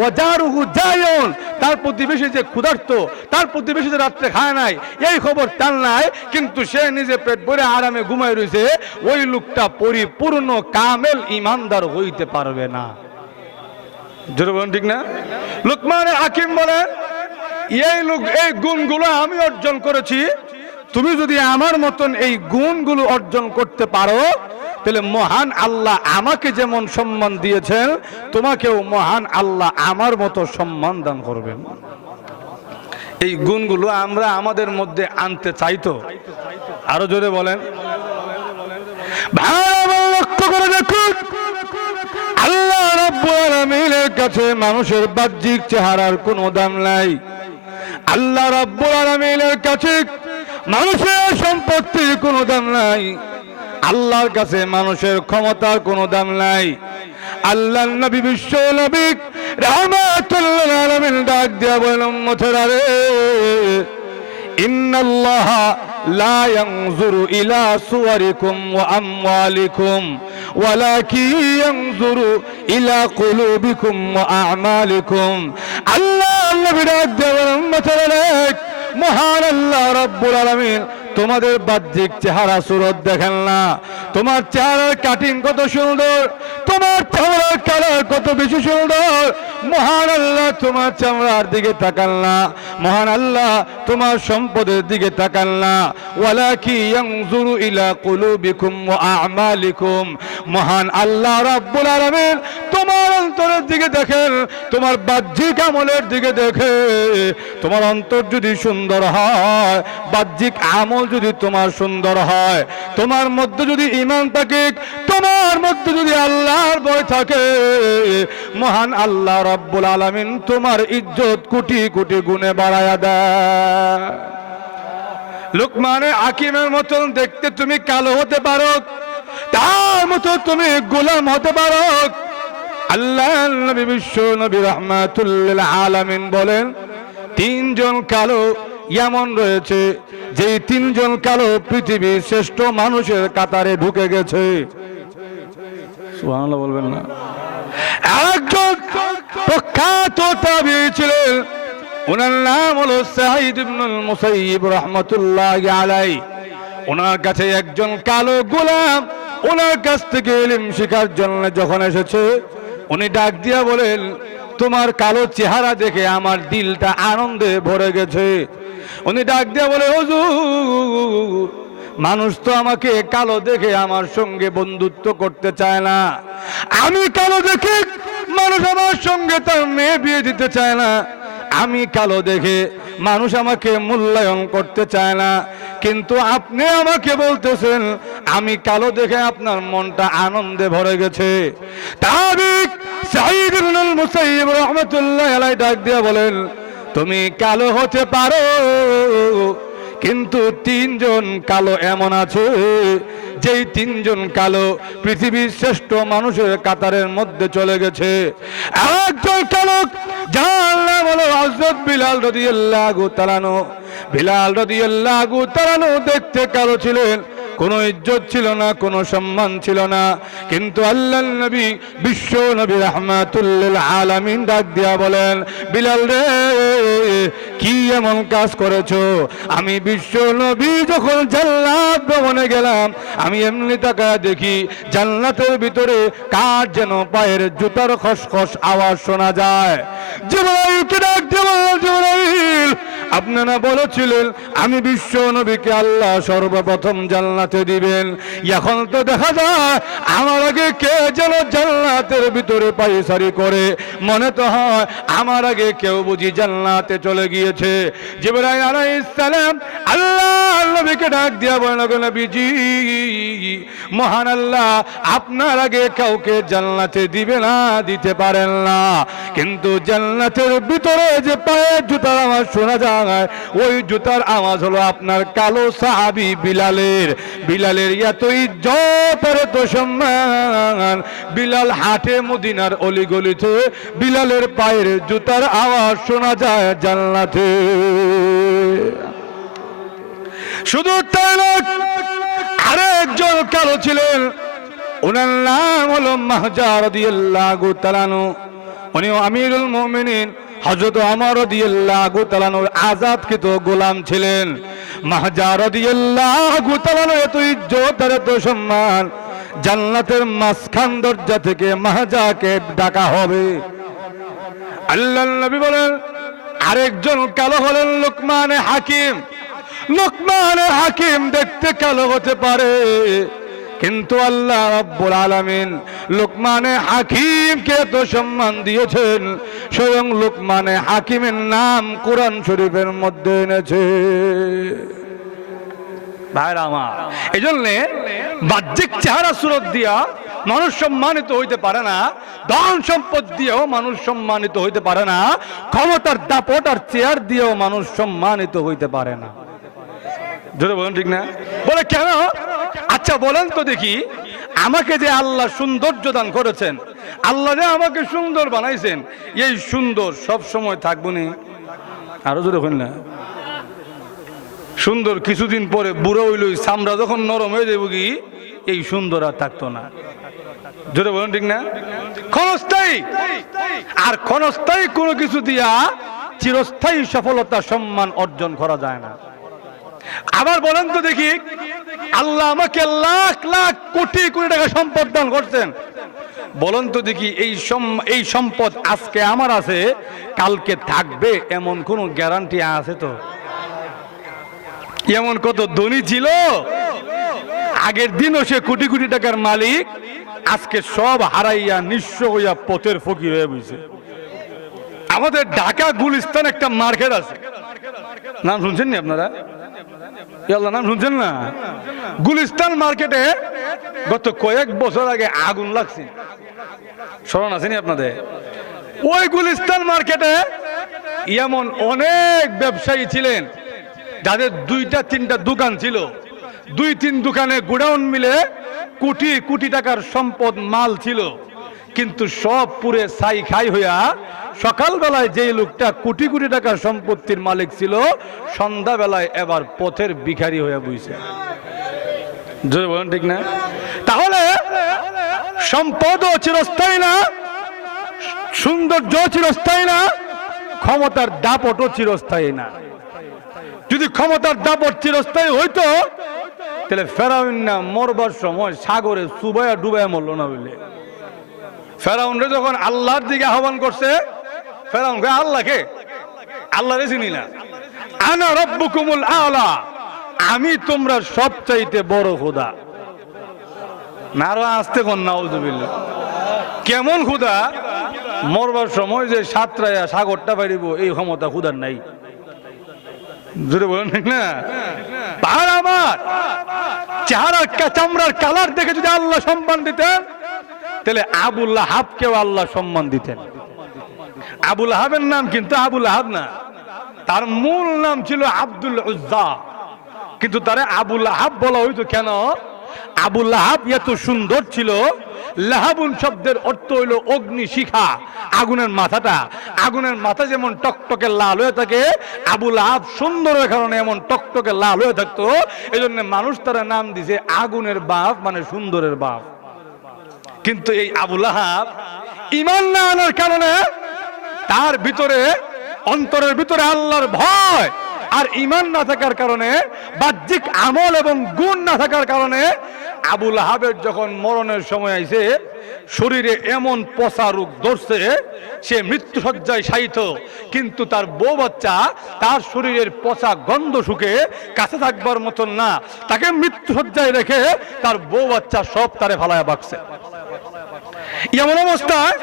ওয়াজারুহু জায়ুন, তার প্রতিবেশী যে ক্ষুধার্ত, তার প্রতিবেশী যে রাত্রে খায় নাই, এই খবর তার নাই, কিন্তু সে নিজে পেট ভরে আরামে ঘুমায় রয়েছে, ওই লোকটা পরিপূর্ণ কামেল ইমানদার হইতে পারবে না। জোরে বলেন ঠিক না? লুকমান হাকিম বলেন, এই গুণগুলো আমি অর্জন করেছি, তুমি যদি আমার মতন এই গুণগুলো অর্জন করতে পারো, তাহলে মহান আল্লাহ আমাকে যেমন সম্মান দিয়েছেন, তোমাকেও মহান আল্লাহ আমার মতো সম্মান দান করবেন। এই গুণগুলো আমরা আমাদের মধ্যে আনতে চাইতো। আরো জোরে বলেন। ভালো লক্ষ্য করে দেখুন, আল্লাহ রাব্বুল আলামিনের কাছে মানুষের বাহ্যিক চেহারার কোনো দাম নাই। আল্লাহ রাব্বুল আলামিনের কাছে মানুষের সম্পত্তির কোনো দাম নাই। আল্লাহর কাছে মানুষের ক্ষমতার কোনো দাম নাই। আল্লাহর নবী বিশ্ব নবী রাহমাতুল লিল আলামিন ডাক দিয়া বলেন, উম্মতেরা রে, ইন্নাল্লাহা লা ইয়ানজুরু ইলা সুওয়ারিকুম ওয়া আমওয়ালিকুম ওয়ালাকিন ইয়ানজুরু ইলা কুলুবিকুম ওয়া আ'মালিকুম। আল্লাহ নবী ডাক দিয়া বলেন, উম্মতেরা রে, মহান আল্লাহ রাব্বুল আলামিন তোমাদের বাহ্যিক চেহারা সুরত দেখেন না, তোমার চেহারার কাটিং কত সুন্দর, তোমার চেহারার কালার কত বেশি সুন্দর। মহান আল্লাহ তোমার চামড়ার দিকে তাকান না, মহান আল্লাহ তোমার সম্পদের দিকে তাকান না। ওয়ালাকি ইয়ানজুরু ইলা কুলুবিকুম ওয়া আ'মালিকুম। মহান আল্লাহ রাব্বুল আলামিন তোমার অন্তরের দিকে দেখেন, তোমার বাহ্যিক আমলের দিকে দেখে। তোমার অন্তর যদি সুন্দর হয়, বাহ্যিক আমল যদি তোমার সুন্দর হয়, তোমার মধ্যে যদি ঈমান থাকে, তোমার মধ্যে যদি আল্লাহর ভয় থাকে, মহান আল্লাহ রাব্বুল আলামিন তোমার ইজ্জত কোটি কোটি গুণে বাড়ায়া দেয়। লুকমান হাকিমের মতন দেখতে তুমি কালো হতে পারো, তার মতো তুমি গোলাম হতে পারো। আল্লাহ নবী বিশ্ব নবী রাহমাতুল লিল আলামিন বলেন, তিনজন কালো এমন রয়েছে যে তিনজন কালো পৃথিবীর শ্রেষ্ঠ মানুষের কাতারে ঢুকে গেছে। সুবহানাল্লাহ বলবেন না? একজন প্রখ্যাত তাবিঈ ছিলেন, ওনার নাম হলো সাঈদ ইবনুল মুসাইয়িব রাহমাতুল্লাহি আলাইহি। ওনার কাছে একজন কালো গোলাম ওনার কাছ থেকে ইলম শেখার জন্য যখন এসেছে, উনি ডাক দিয়া বলেন, তোমার কালো চেহারা দেখে আমার দিলটা আনন্দে ভরে গেছে। উনি ডাক দিয়া বলে, হুজুর, মানুষ তো আমাকে কালো দেখে আমার সঙ্গে বন্ধুত্ব করতে চায় না। আমি কালো দেখে মানুষ আমার সঙ্গে তার মেয়ে বিয়ে দিতে চায় না। আমি কালো দেখে মানুষ আমাকে মূল্যায়ন করতে চায় না। কিন্তু আপনি আমাকে বলতেছেন আমি কালো দেখে আপনার মনটা আনন্দে ভরে গেছে। তাবিঈ সাঈদ ইবনুল মুসাইয়িব রাহমাতুল্লাহি আলাইহি ডাক দিয়া বলেন, তুমি কালো হতে পারো, কিন্তু তিনজন কালো এমন আছে যেই তিনজন কালো পৃথিবীর শ্রেষ্ঠ মানুষের কাতারের মধ্যে চলে গেছে। একজন কালো যার নাম হলো হযরত বিলাল রাদিয়াল্লাহু তাআলা আনহু। বিলাল রাদিয়াল্লাহু তাআলা আনহু দেখতে কালো ছিলেন, কোনো ইজ্জত ছিল না, কোনো সম্মান ছিল না। কিন্তু আল্লাহর নবী বিশ্ব নবী রাহমাতুল লিল আলামিন ডাক দিয়া বলেন, বিলাল রে, কি এমন কাজ করেছো? আমি বিশ্ব নবী যখন জান্নাত ভবনে গেলাম, আমি এমনি তাকায়া দেখি জান্নাতের ভিতরে কার যেন পায়ের জুতার খসখস আওয়াজ শোনা যায়। জিবরাইলকে ডাক দিয়া বললেন, জিবরাইল, আপনারা বলেছিলেন আমি বিশ্ব নবীকে আল্লাহ সর্বপ্রথম জান্নাতে দিবেন। এখন তো দেখা যায় আমার আগে কে যেন জান্নাতের ভিতরে পায়চারি করে। মনে তো হয় আমার আগে কেউ বুঝি জান্নাতে চলে গিয়েছে। জিবরাইল আলাইহিস সালাম আল্লাহর নবীকে ডাক দিয়া বলেন, নবীজি, মহান আল্লাহ আপনার আগে কাউকে জান্নাতে দিবে না, দিতে পারেন না। কিন্তু জান্নাতের ভিতরে যে পায়ের জুতার আওয়াজ শোনা যায়, ওই জুতার আওয়াজ হলো আপনার কালো সাহাবী বিলালের। বিলালের এত ইজ্জত আর এত সম্মান, বিলাল হাটে মদিনার অলিগলিতে বিলালের পায়ের জুতার আওয়াজ শোনা যায় জান্নাতে। শুধু তাই নয়, আরেকজন কালো ছিলেন, ওনার নাম হলো মাহজা রাদিয়াল্লাহু তাআলা আনহু। উনি আমিরুল মুমিনিন হযরত ওমর রাদিয়াল্লাহু তাআলা আনহুর আযাদকৃত গোলাম ছিলেন। মাহজা রাদিয়াল্লাহু তাআলা আনহু এত ইজ্জত আর এত সম্মান, জান্নাতের মাঝখান দরজা থেকে মাহজাকে ডাকা হবে। আল্লাহর নবী বলেন, আরেকজন কালো হলেন লুকমানে হাকিম। লুকমানে হাকিম দেখতে কালো হতে পারে, কিন্তু আল্লাহ রাব্বুল আলামিন লুকমানে হাকিমকে এত সম্মান দিয়েছেন, স্বয়ং লুকমানে হাকিমের নাম কোরআন শরীফের মধ্যে এনেছে। ভাইরা আমার, এই জন্য বাহ্যিক চেহারা সুরত দিয়া মানুষ সম্মানিত হইতে পারে না, ধন সম্পদ দিয়েও মানুষ সম্মানিত হইতে পারে না, ক্ষমতার দাপট আর চেয়ার দিয়েও মানুষ সম্মানিত হইতে পারে না। জোরে বলেন, ঠিক না? বলে কেন? আচ্ছা বলেন তো দেখি, আমাকে যে আল্লাহ সৌন্দর্য দান করেছেন, আল্লাহ যে আমাকে সুন্দর বানাইছেন, এই সুন্দর সব সময় থাকবো নি? আরো জোরে বলেন না। সুন্দর কিছুদিন পরে বুড়ো হইল, চামড়া যখন নরম হয়ে যাবো কি, এই সুন্দর আর থাকতো না। জোরে বলেন, ঠিক না? ক্ষণস্থায়ী, আর ক্ষণস্থায়ী কোনো কিছু দিয়া চিরস্থায়ী সফলতা সম্মান অর্জন করা যায় না। আবার বলেন তো দেখি, আল্লাহ আমাকে লাখ লাখ কোটি কোটি টাকা সম্পদ দান করছেন, বলেন তো দেখি এই সম্পদ আজকে আমার আছে, কালকে থাকবে এমন কোন গ্যারান্টি আছে? তো এমন কত ধনী ছিল, আগের দিনও সে কোটি কোটি টাকার মালিক, আজকে সব হারাইয়া নিঃস্ব হইয়া পথের ফকির হয়ে বসে। আমাদের ঢাকা গুলিস্তান একটা মার্কেট আছে, নাম শুনছেন নি আপনারা? নাম শুনছেন না? গুলিস্তান মার্কেটে গত কয়েক বছর আগে আগুন লাগছে, স্মরণ আসেনি আপনাদের? ওই গুলিস্তান মার্কেটে এমন অনেক ব্যবসায়ী ছিলেন যাদের দুইটা তিনটা দোকান ছিল, দুই তিন দোকানে গোডাউন মিলে কোটি কোটি টাকার সম্পদ মাল ছিল, কিন্তু সব পুরে ছাই খাই হইয়া সকালবেলায় যেই লোকটা কোটি কোটি টাকার সম্পত্তির মালিক ছিল, সন্ধ্যাবেলায় এবার পথের ভিখারি হইয়া বইছে। জোরে বলেন ঠিক না? তাহলে সম্পদও চিরস্থায়ী না, সৌন্দর্য চিরস্থায়ী না, ক্ষমতার দাপটও চিরস্থায়ী না। যদি ক্ষমতার দাপট চিরস্থায়ী হইতো তাহলে ফেরাউন না মরবার সময় সাগরে চুবাইয়া ডুবাইয়া মরল না বলে। ফেরাউনরে যখন আল্লাহর দিকে আহ্বান করছে, ফেরাউন কয় আল্লাহকে, আল্লাহরে চিনি না, আনা রব্বুকুমুল আলা, আমি তোমরা সবচাইতে বড় খোদা। না আরো আসতে কোন নাউজুবিল্লাহ। কেমন খোদা? মরবার সময় যে সাতরায়া সাগরটা পারিব এই ক্ষমতা খোদার নাই। জোরে বলেন ঠিক না? আর আমার চেহারার চামড়ার কালার দেখে যদি আল্লাহ সম্মান দিতেন, তাহলে আবু লাহাবকেও আল্লাহ সম্মান দিতেন। আবু লাহাবের নাম কিন্তু আবু লাহাব না, তার মূল নাম ছিল আব্দুল উজ্জা, কিন্তু তারে আবু লাহাব বলা হইতো কেন? আবু লাহাব এত সুন্দর ছিল। লাহাবুন শব্দের অর্থ হইল অগ্নি শিখা, আগুনের মাথাটা। আগুনের মাথা যেমন টকটকে লাল হয়ে থাকে, আবু লাহাব সুন্দরের কারণে এমন টকটকে লাল হয়ে থাকতো। এই জন্য মানুষ তারা নাম দিছে আগুনের বাপ, মানে সুন্দরের বাপ। কিন্তু এই আবু লাহাব ঈমান না আনার কারণে, তার ভিতরে অন্তরের ভিতরে আল্লাহর ভয় আর ঈমান না থাকার কারণে, বাহ্যিক আমল এবং গুণ না থাকার কারণে, আবু লাহাবের যখন মরণের সময় আইছে, শরীরে এমন পচা রোগ ধরছে, সে মৃত্যু শয্যায় শায়িত। কিন্তু তার বউ বাচ্চা তার শরীরের পচা গন্ধ শুকে কাছে থাকবার মতন না, তাকে মৃত্যু শয্যায় রেখে তার বউ বাচ্চা সব তারে ফালায়া বাকছে। এমন অবস্থায়,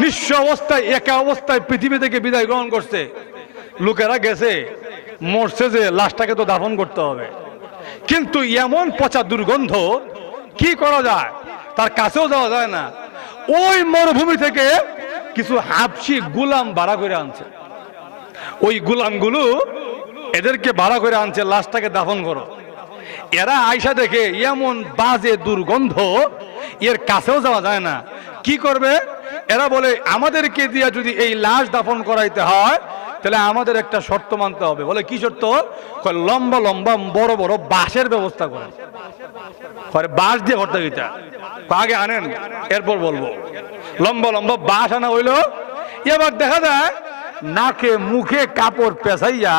নিঃস্ব অবস্থায়, একা অবস্থায় পৃথিবী থেকে বিদায় গ্রহণ করছে। লোকেরা গেছে, মরছে যে লাশটাকে তো দাফন করতে হবে, কিন্তু এমন পচা দুর্গন্ধ, কি করা যায়? তার কাছেও যাওয়া যায় না। ওই মরুভূমি থেকে কিছু হাবশি গোলাম ভাড়া করে আনছে। ওই গোলামগুলো এদেরকে ভাড়া করে আনছে লাশটাকে দাফন করো। এরা আয়সা দেখে এমন বাজে দুর্গন্ধ, এর কাছেও যাওয়া যায় না। কি করবে? এরা বলে আমাদেরকে দিয়া যদি এই লাশ দাফন করাইতে হয়, তাহলে আমাদের একটা শর্ত মানতে হবে। বলে কি শর্ত? লম্বা লম্বা বড় বড় বাঁশের ব্যবস্থা করেন। বাঁশ দিয়ে করতে গেটা আগে আনেন, এরপর বলবো। লম্বা লম্বা বাঁশ আনা হইলো। এবার দেখা যায় নাকে মুখে কাপড় পেঁচাইয়া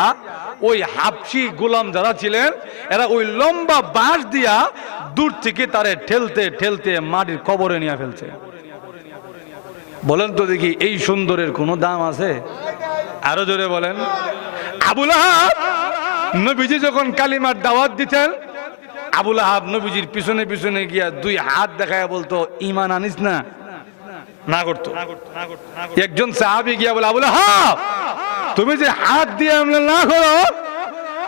ওই হাবশি গোলাম যারা ছিলেন, এরা ওই লম্বা বাঁশ দিয়া দূর থেকে তারে ঠেলতে ঠেলতে মাটির কবরে নিয়ে ফেলছে। বলেন তো দেখি, এই সুন্দরের কোনো দাম আছে? আরো জোরে বলেন। আবু লাহাব নবীজি যখন কালিমার দাওয়াত দিতেন, আবু লাহাব নবীজির পিছনে পিছনে গিয়া দুই হাত দেখায় বলতো, ঈমান আনিস না? না করতো। একজন সাহাবী গিয়া বলে, আবু লাহাব তুমি যে হাত দিয়ে আমলে না করো,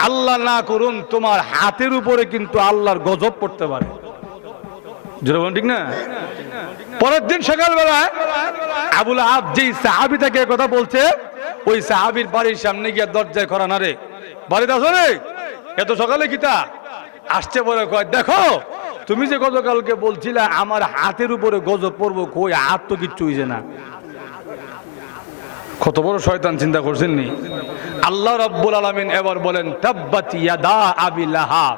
আল্লাহ না করুন তোমার হাতের উপরে কিন্তু আল্লাহর গজব পড়তে পারে। জোরে বলেন ঠিক না? পরের দিন সকালবেলায় আবু লাহাব যেই সাহাবী থেকে কথা বলছে, ওই সাহাবীর বাড়ির সামনে গিয়া দরজায় করা, না রে বাড়িতে আসো রে, এত সকালে কিতা আসছে? বলে কয়, দেখো তুমি যে গতকালকে বলছিলে আমার হাতের উপরে গজব পড়বো, কই হাত তো কিচ্ছু হইছে না। কত বড় শয়তান, চিন্তা করছেন নি? আল্লাহ রাব্বুল আলামিন এবার বলেন, তাব্বাত ইয়াদা আবি লাহাব,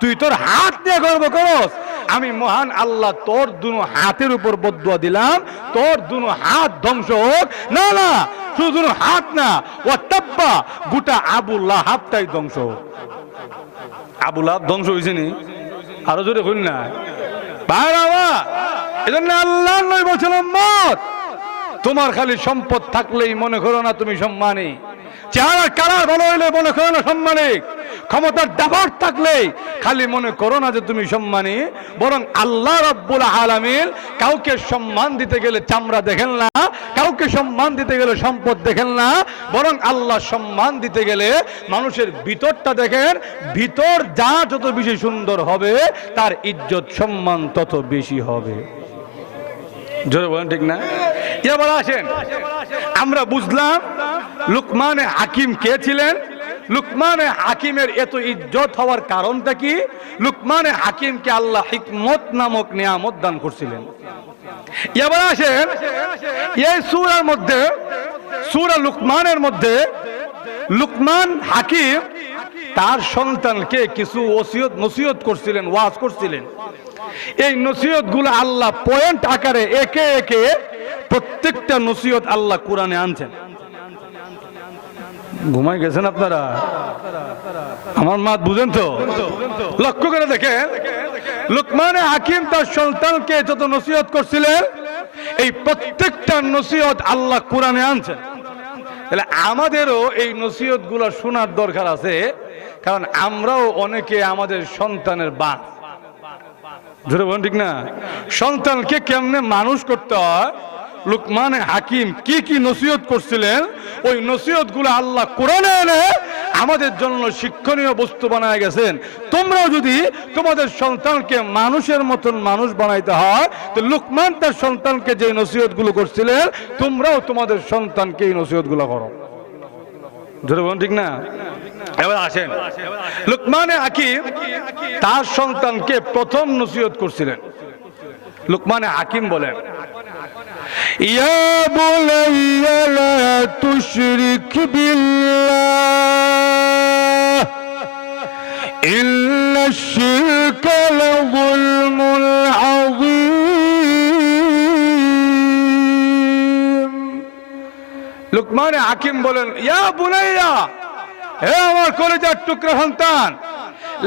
তুই তোর হাত দিয়ে গর্ব করস, আমি মহান আল্লাহ তোর দুনো হাতের উপর বদদুয়া দিলাম, তোর দুনো হাত ধ্বংস হোক। না না, শুধু দুনো হাত না, ও তাব্বা, গোটা আবু লাহাবটাই ধ্বংস হোক। আবু লাহাব ধ্বংস হয়েছে নি? আরো জোরে হইল না ভাইরা। এজন্য আল্লাহ নবী বলেছিলেন, মত তোমার খালি সম্পদ থাকলেই মনে করো না তুমি সম্মানী, চেহারার কালার ভালো হইলে মনে করো না সম্মানী, ক্ষমতার দাপট থাকলে খালি মনে করো না যে তুমি সম্মানী। বরং আল্লাহ রাব্বুল আলামিন কাউকে সম্মান দিতে গেলে চামড়া দেখেন না, কাউকে সম্মান দিতে গেলে সম্পদ দেখেন না, বরং আল্লাহ সম্মান দিতে গেলে মানুষের ভিতরটা দেখেন। ভিতর যা যত বেশি সুন্দর হবে, তার ইজ্জত সম্মান তত বেশি হবে। জোরে বলেন ঠিক না? এবার আসেন, আমরা বুঝলাম লুকমান হাকিম কে ছিলেন, লুকমানে হাকিমের এত ইজ্জত হওয়ার কারণটা কি? লুকমানে হাকিমকে আল্লাহ হিকমত নামক নিয়ামত দান করছিলেন। এবার আসেন এই সূরার মধ্যে, সূরা লুকমানের মধ্যে লুকমান হাকিম তার সন্তানকে কিছু ওসিয়ত নসিহত করছিলেন, ওয়াজ করছিলেন। এই নসিহত গুলো আল্লাহ পয়েন্ট আকারে একে একে প্রত্যেকটা নসিহত আল্লাহ কোরআনে আনছেন। ঘুমাই গেছেন আপনারা? আমার মাত বুঝেন তো? লক্ষ্য করে দেখেন, লুকমানে হাকিম তার সন্তানকে যত নসিহত করছিলেন এই প্রত্যেকটা নসিহত আল্লাহ কোরআনে আনছেন। তাহলে আমাদেরও এই নসিহত গুলো শোনার দরকার আছে, কারণ আমরাও অনেকে আমাদের সন্তানের বাপ, জোরে বলেন ঠিক না? সন্তানকে কেমনে মানুষ করতে হয়, লুকমানে হাকিম কি কি নসিহত করছিলেন, ওই নসিহত গুলো আল্লাহ কোরআনে এনে আমাদের জন্য শিক্ষণীয় বস্তু বানায় গেছেন। তোমরাও যদি তোমাদের সন্তানকে মানুষের মতন মানুষ বানাইতে হয়, তো লুকমান তার সন্তানকে যে নসিহত গুলো করছিলেন, তোমরাও তোমাদের সন্তানকে এই নসিহত গুলো করো। জোরে বলেন ঠিক না? এবার আসেন, লুকমানে হাকিম তার সন্তানকে প্রথম নসিহত করছিলেন। লুকমানে হাকিম বলেন, ইয়া বুনাইয়া লা তুশরিক বিল্লাহ ইন্নাশ শিরকা লাযুলমুন আযীম। লুকমানে হাকিম বলেন, ইয়া বুনাইয়া, হে আমার কলিজার টুকরা সন্তান,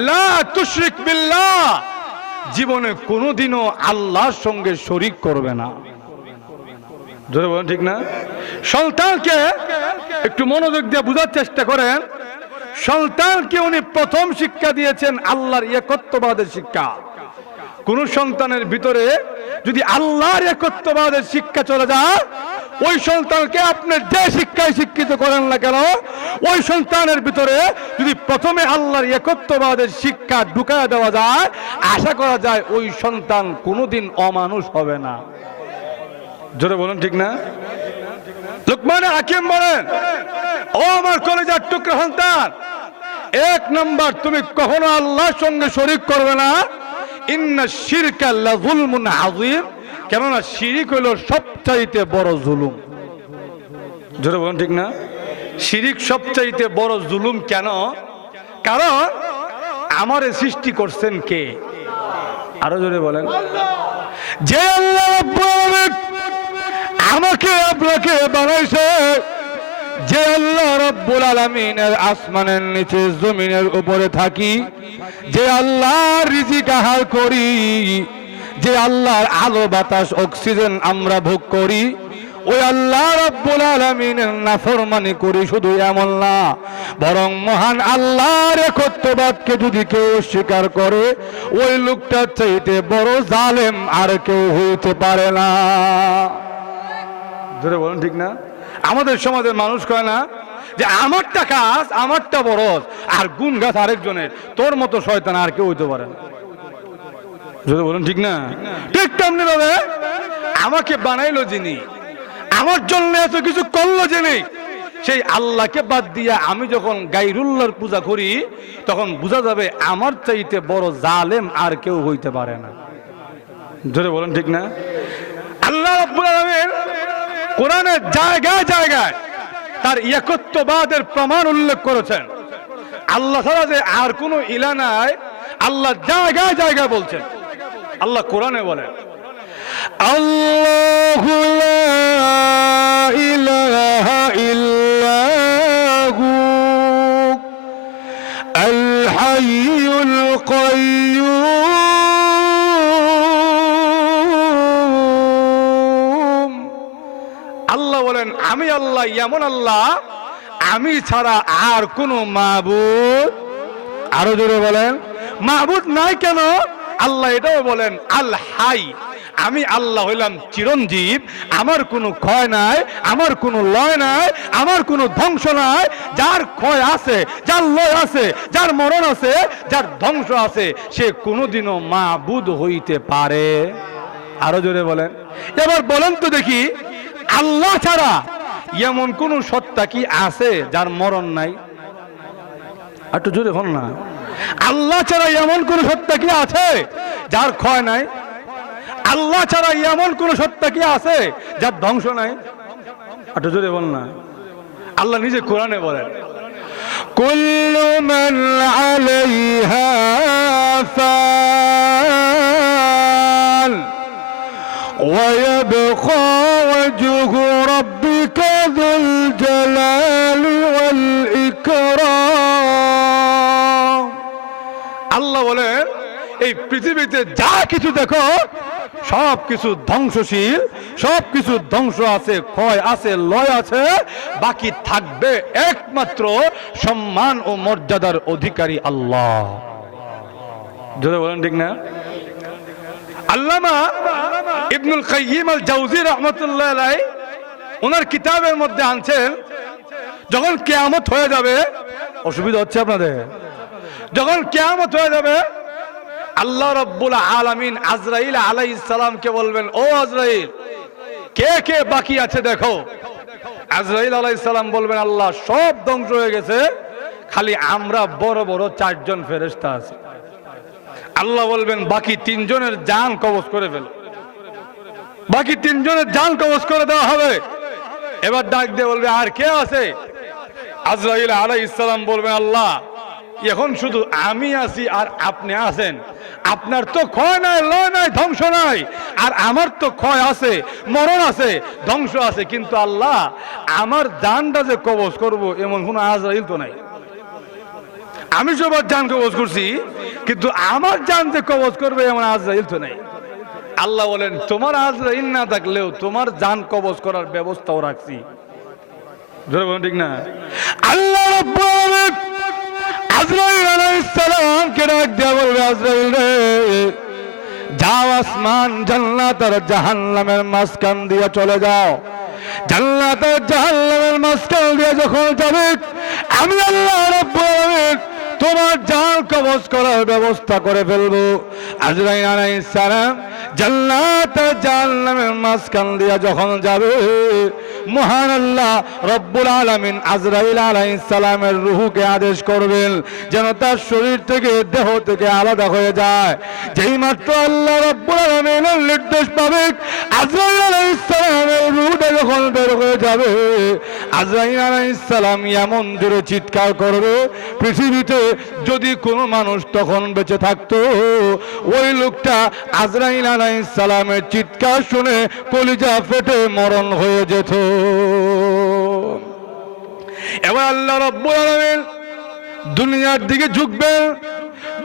লা তুশরিক বিল্লাহ, জীবনে কোনোদিনও আল্লাহর সঙ্গে শরীক করবে না। জোরে বলেন ঠিক না? সন্তানকে একটু মনোযোগ দিয়ে বোঝার চেষ্টা করেন। সন্তানকে উনি প্রথম শিক্ষা দিয়েছেন আল্লাহর একত্ববাদের শিক্ষা। কোন সন্তানের ভিতরে যদি আল্লাহর একত্ববাদের শিক্ষা চলে যায়, ওই সন্তানকে আপনি যে শিক্ষায় শিক্ষিত করেন না কেন, ওই সন্তানের ভিতরে যদি প্রথমে আল্লাহর একত্ববাদের শিক্ষা ঢুকায় দেওয়া যায়, আশা করা যায় ওই সন্তান কোনোদিন অমানুষ হবে না। জোরে বলেন ঠিক না? লুকমানে হাকিম বলেন, ও আমার কলিজার টুকরা সন্তান, এক নাম্বার তুমি কখনো আল্লাহর সঙ্গে শরীক করবে না। ইন্নাশ শিরকা লাযুলমুন আযীম, কেননা শিরিক হলো সবচাইতে বড় জুলুম। জোরে বলেন ঠিক না? শিরিক সবচাইতে বড় জুলুম। কেন? কারণ আমারে সৃষ্টি করছেন কে? আরো জোরে বলেন। যে আল্লাহ রাব্বুল আলামিন আমাকে আপনাকে বানাইছে, যে আল্লাহ রাব্বুল আলামিনের আসমানের নিচে জমিনের উপরে থাকি, যে আল্লাহর রিজিক আহার করি, যে আল্লাহর আলো বাতাস অক্সিজেন আমরা ভোগ করি, ওই আল্লাহ রাব্বুল আলামিনের নাফরমানি করি শুধু এমন না, বরং মহান আল্লাহর একত্ববাদকে যদি কেউ অস্বীকার করে, ওই লোকটার চাইতে বড় জালেম আর কেউ হইতে পারে না। জোরে বলেন ঠিক না? আমাদের সমাজের মানুষ কয় না যে আমারটা কাজ, আমারটা বড়, আর গুণ গাছ আরেকজনের, তোর মতো শয়তান আর কেউ হইতে পারে না। জোরে বলেন ঠিক না? ঠিক তেমনি ভাবে আমাকে বানাইলো যিনি, আমার জন্য এত কিছু করলো যিনি, সেই আল্লাহকে বাদ দিয়া আমি যখন গায়রুল্লাহর পূজা করি, তখন বোঝা যাবে আমার চাইতে বড় জালেম আর কেউ হইতে পারে না। জোরে বলেন ঠিক না? আল্লাহ রাব্বুল আলামিন কোরআনের জায়গায় জায়গায় তার একত্ববাদের প্রমাণ উল্লেখ করেছেন। আল্লাহ ছাড়া যে আর কোনো ইলা নাই, আল্লাহ জায়গায় জায়গায় বলছেন। আল্লাহ কোরআনে বলেন, আল্লাহু লা ইলাহা ইল্লাহু আল হাইয়ুল কাইয়্যুম। আল্লাহ বলেন, আমি আল্লাহ এমন আল্লাহ, আমি ছাড়া আর কোনো মাবুদ, আরো জোরে বলেন, মাবুদ নাই। কেন? আল্লাহ এটাও বলেন, আল হাই, আমি আল্লাহ হইলাম চিরঞ্জীব, আমার কোনো ক্ষয় নাই, আমার কোনো লয় নাই, আমার কোনো ধ্বংস নাই। যার ক্ষয় আছে, যার লয় আছে, যার মরণ আছে, যার ধ্বংস আছে, সে কোনোদিনও মাবুদ হইতে পারে। আরো জোরে বলেন। এবার বলেন তো দেখি, আল্লাহ ছাড়া এমন কোন সত্তা কি আছে যার মরণ নাই? একটু জোরে হন না। আল্লাহ ছাড়া এমন কোন সত্তা কি আছে যার ক্ষয় নাই? আল্লাহ ছাড়া এমন কোন সত্তা কি আছে যার ধ্বংস নাই? একটু জোরে বল না। আল্লাহ নিজে কোরআনে বলেন, কুল্লু মান আলাইহা ফান ওয়া ইয়াবকা ওয়াজহু রাব্বিকা যুল জালালি ওয়াল ইকরাম। আল্লাহ বলেন, এই পৃথিবীতে যা কিছু দেখো সব কিছু ধ্বংসশীল, সব কিছু ধ্বংস আছে, ক্ষয় আছে, লয় আছে, বাকি থাকবে একমাত্র সম্মান ও মর্যাদার অধিকারী আল্লাহ। যদি বলেন ঠিক না? আল্লামা ইবনুল কাইয়িম আল জাওজি রাহমাতুল্লাহ আলাইহি ওনার কিতাবের মধ্যে আনছেন, যখন কিয়ামত হয়ে যাবে, অসুবিধা হচ্ছে আপনাদের, যখন কিয়ামত হয়ে যাবে আল্লাহ রাব্বুল আলামিন আজরাইল আলাইহিস সালামকে বলবেন, ও আজরাইল, কে কে বাকি আছে দেখো। আজরাইল আলাইহিস সালাম বলবেন, আল্লাহ সব ধ্বংস হয়ে গেছে, খালি আমরা বড় বড় 4 জন ফেরেশতা আছে। আল্লাহ বলবেন, বাকি 3 জনের জান কবজ করে ফেলো, বাকি 3 জনের জান কবজ করে দেওয়া হবে। এবার ডাক দিয়ে বলবে, আর কে আছে? আজরাইল আলাইহিস সালাম বলবেন, আল্লাহ এখন শুধু আমি আছি আর আপনি আছেন, আপনার তো ক্ষয় নাই, লয় নাই, ধ্বংস নাই, আর আমার তো ক্ষয় আছে, মরণ আছে, ধ্বংস আছে, কিন্তু আল্লাহ আমার জানটা যে কবজ করব এমন কোন আজরাইল তো নাই। আমি সবার জান কবজ করছি, কিন্তু আমার জান যে কবজ করবে এমন আজরাইল তো নাই। আল্লাহ বলেন, তোমার আজরাইল না থাকলেও তোমার জান কবজ করার ব্যবস্থাও রাখছি। ঠিক না? আল্লাহ রাব্বুল আলামিন আজরাইল আলাইহিস সালামকে ডাক দিয়ে বলবে, আজরাইল রে, যাও আসমান জান্নাত আর জাহান্নামের মাঝখান দিয়ে চলে যাও। জান্নাত আর জাহান্নামের মাঝখান দিয়ে যখন যাবে, আমি আল্লাহ রাব্বুল আলামিন তোমার জান কবজ করার ব্যবস্থা করে ফেলবো। আজরাইল আলাইহিস সালাম জান্নাত আর জাহান্নামের মাঝখান দিয়ে যখন যাবে, মহান আল্লাহ রব্বুল আলামিন আজরাইল আলাইহিস সালামের রূহকে আদেশ করবেন যেন তার শরীর থেকে, দেহ থেকে আলাদা হয়ে যায়। যেই মাত্র আল্লাহ রব্বুল আলামিনের নির্দেশ পাবে, আজরাইল আলাইহিস সালামের রূহটা যখন বের হয়ে যাবে, আজরাইল আলাইহিস সালাম এমন জোরে চিৎকার করবে, পৃথিবীতে যদি কোনো মানুষ তখন বেঁচে থাকতো, ওই লোকটা আজরাইল আলাইহিস সালামের চিৎকার শুনে কলিজা ফেটে মরণ হয়ে যেত। এবার আল্লাহ রাব্বুল আলামিন দুনিয়ার দিকে ঝুঁকবেন,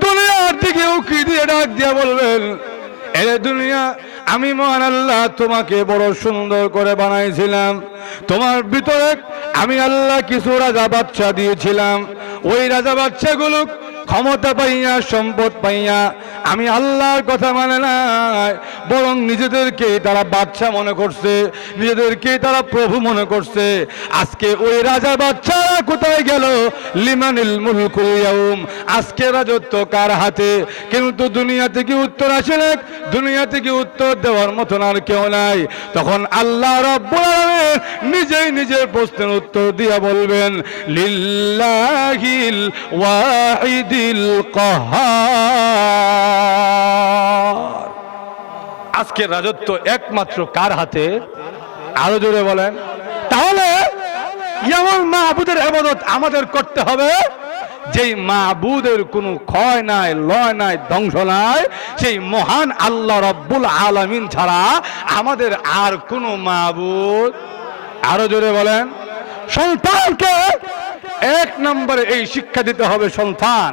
দুনিয়ার দিকে উকি দিয়ে ডাক দিয়ে বলবেন, এ দুনিয়া, আমি মহান আল্লাহ তোমাকে বড় সুন্দর করে বানাইছিলাম, তোমার ভিতরে আমি আল্লাহ কিছু রাজা বাচ্চা দিয়েছিলাম, ওই রাজা বাচ্চাগুলো ক্ষমতা পাইয়া, সম্পদ পাইয়া আমি আল্লাহর কথা মানে নাই, বরং নিজেদেরকে তারা বাদশা মনে করছে, নিজেদেরকে তারা প্রভু মনে করছে। আজকে ওই রাজা বাচ্চারা কোথায় গেল? লিমানিল মুলকুল ইয়াউম, আজকে রাজত্ব কার হাতে? কিন্তু দুনিয়া থেকে উত্তর আসলে, দুনিয়া থেকে উত্তর দেওয়ার মতন আর কেউ নাই। তখন আল্লাহ রাব্বুল আলামিন নিজেই নিজের প্রশ্নের উত্তর দিয়া বলবেন, লিল্লাহিল ওয়াহিদিল কাহ্হার। আজকে রাজত্ব একমাত্র কার হাতে? আরো জোরে বলেন। তাহলে এমন মাহবুদের ইবাদত আমাদের করতে হবে যেই মাহবুদের কোনো ক্ষয় নাই, লয় নাই, ধ্বংস নাই, সেই মহান আল্লাহ রাব্বুল আলামিন ছাড়া আমাদের আর কোনো মাহবুদ। আরো জোরে বলেন। সন্তানকে 1 নম্বরে এই শিক্ষা দিতে হবে, সন্তান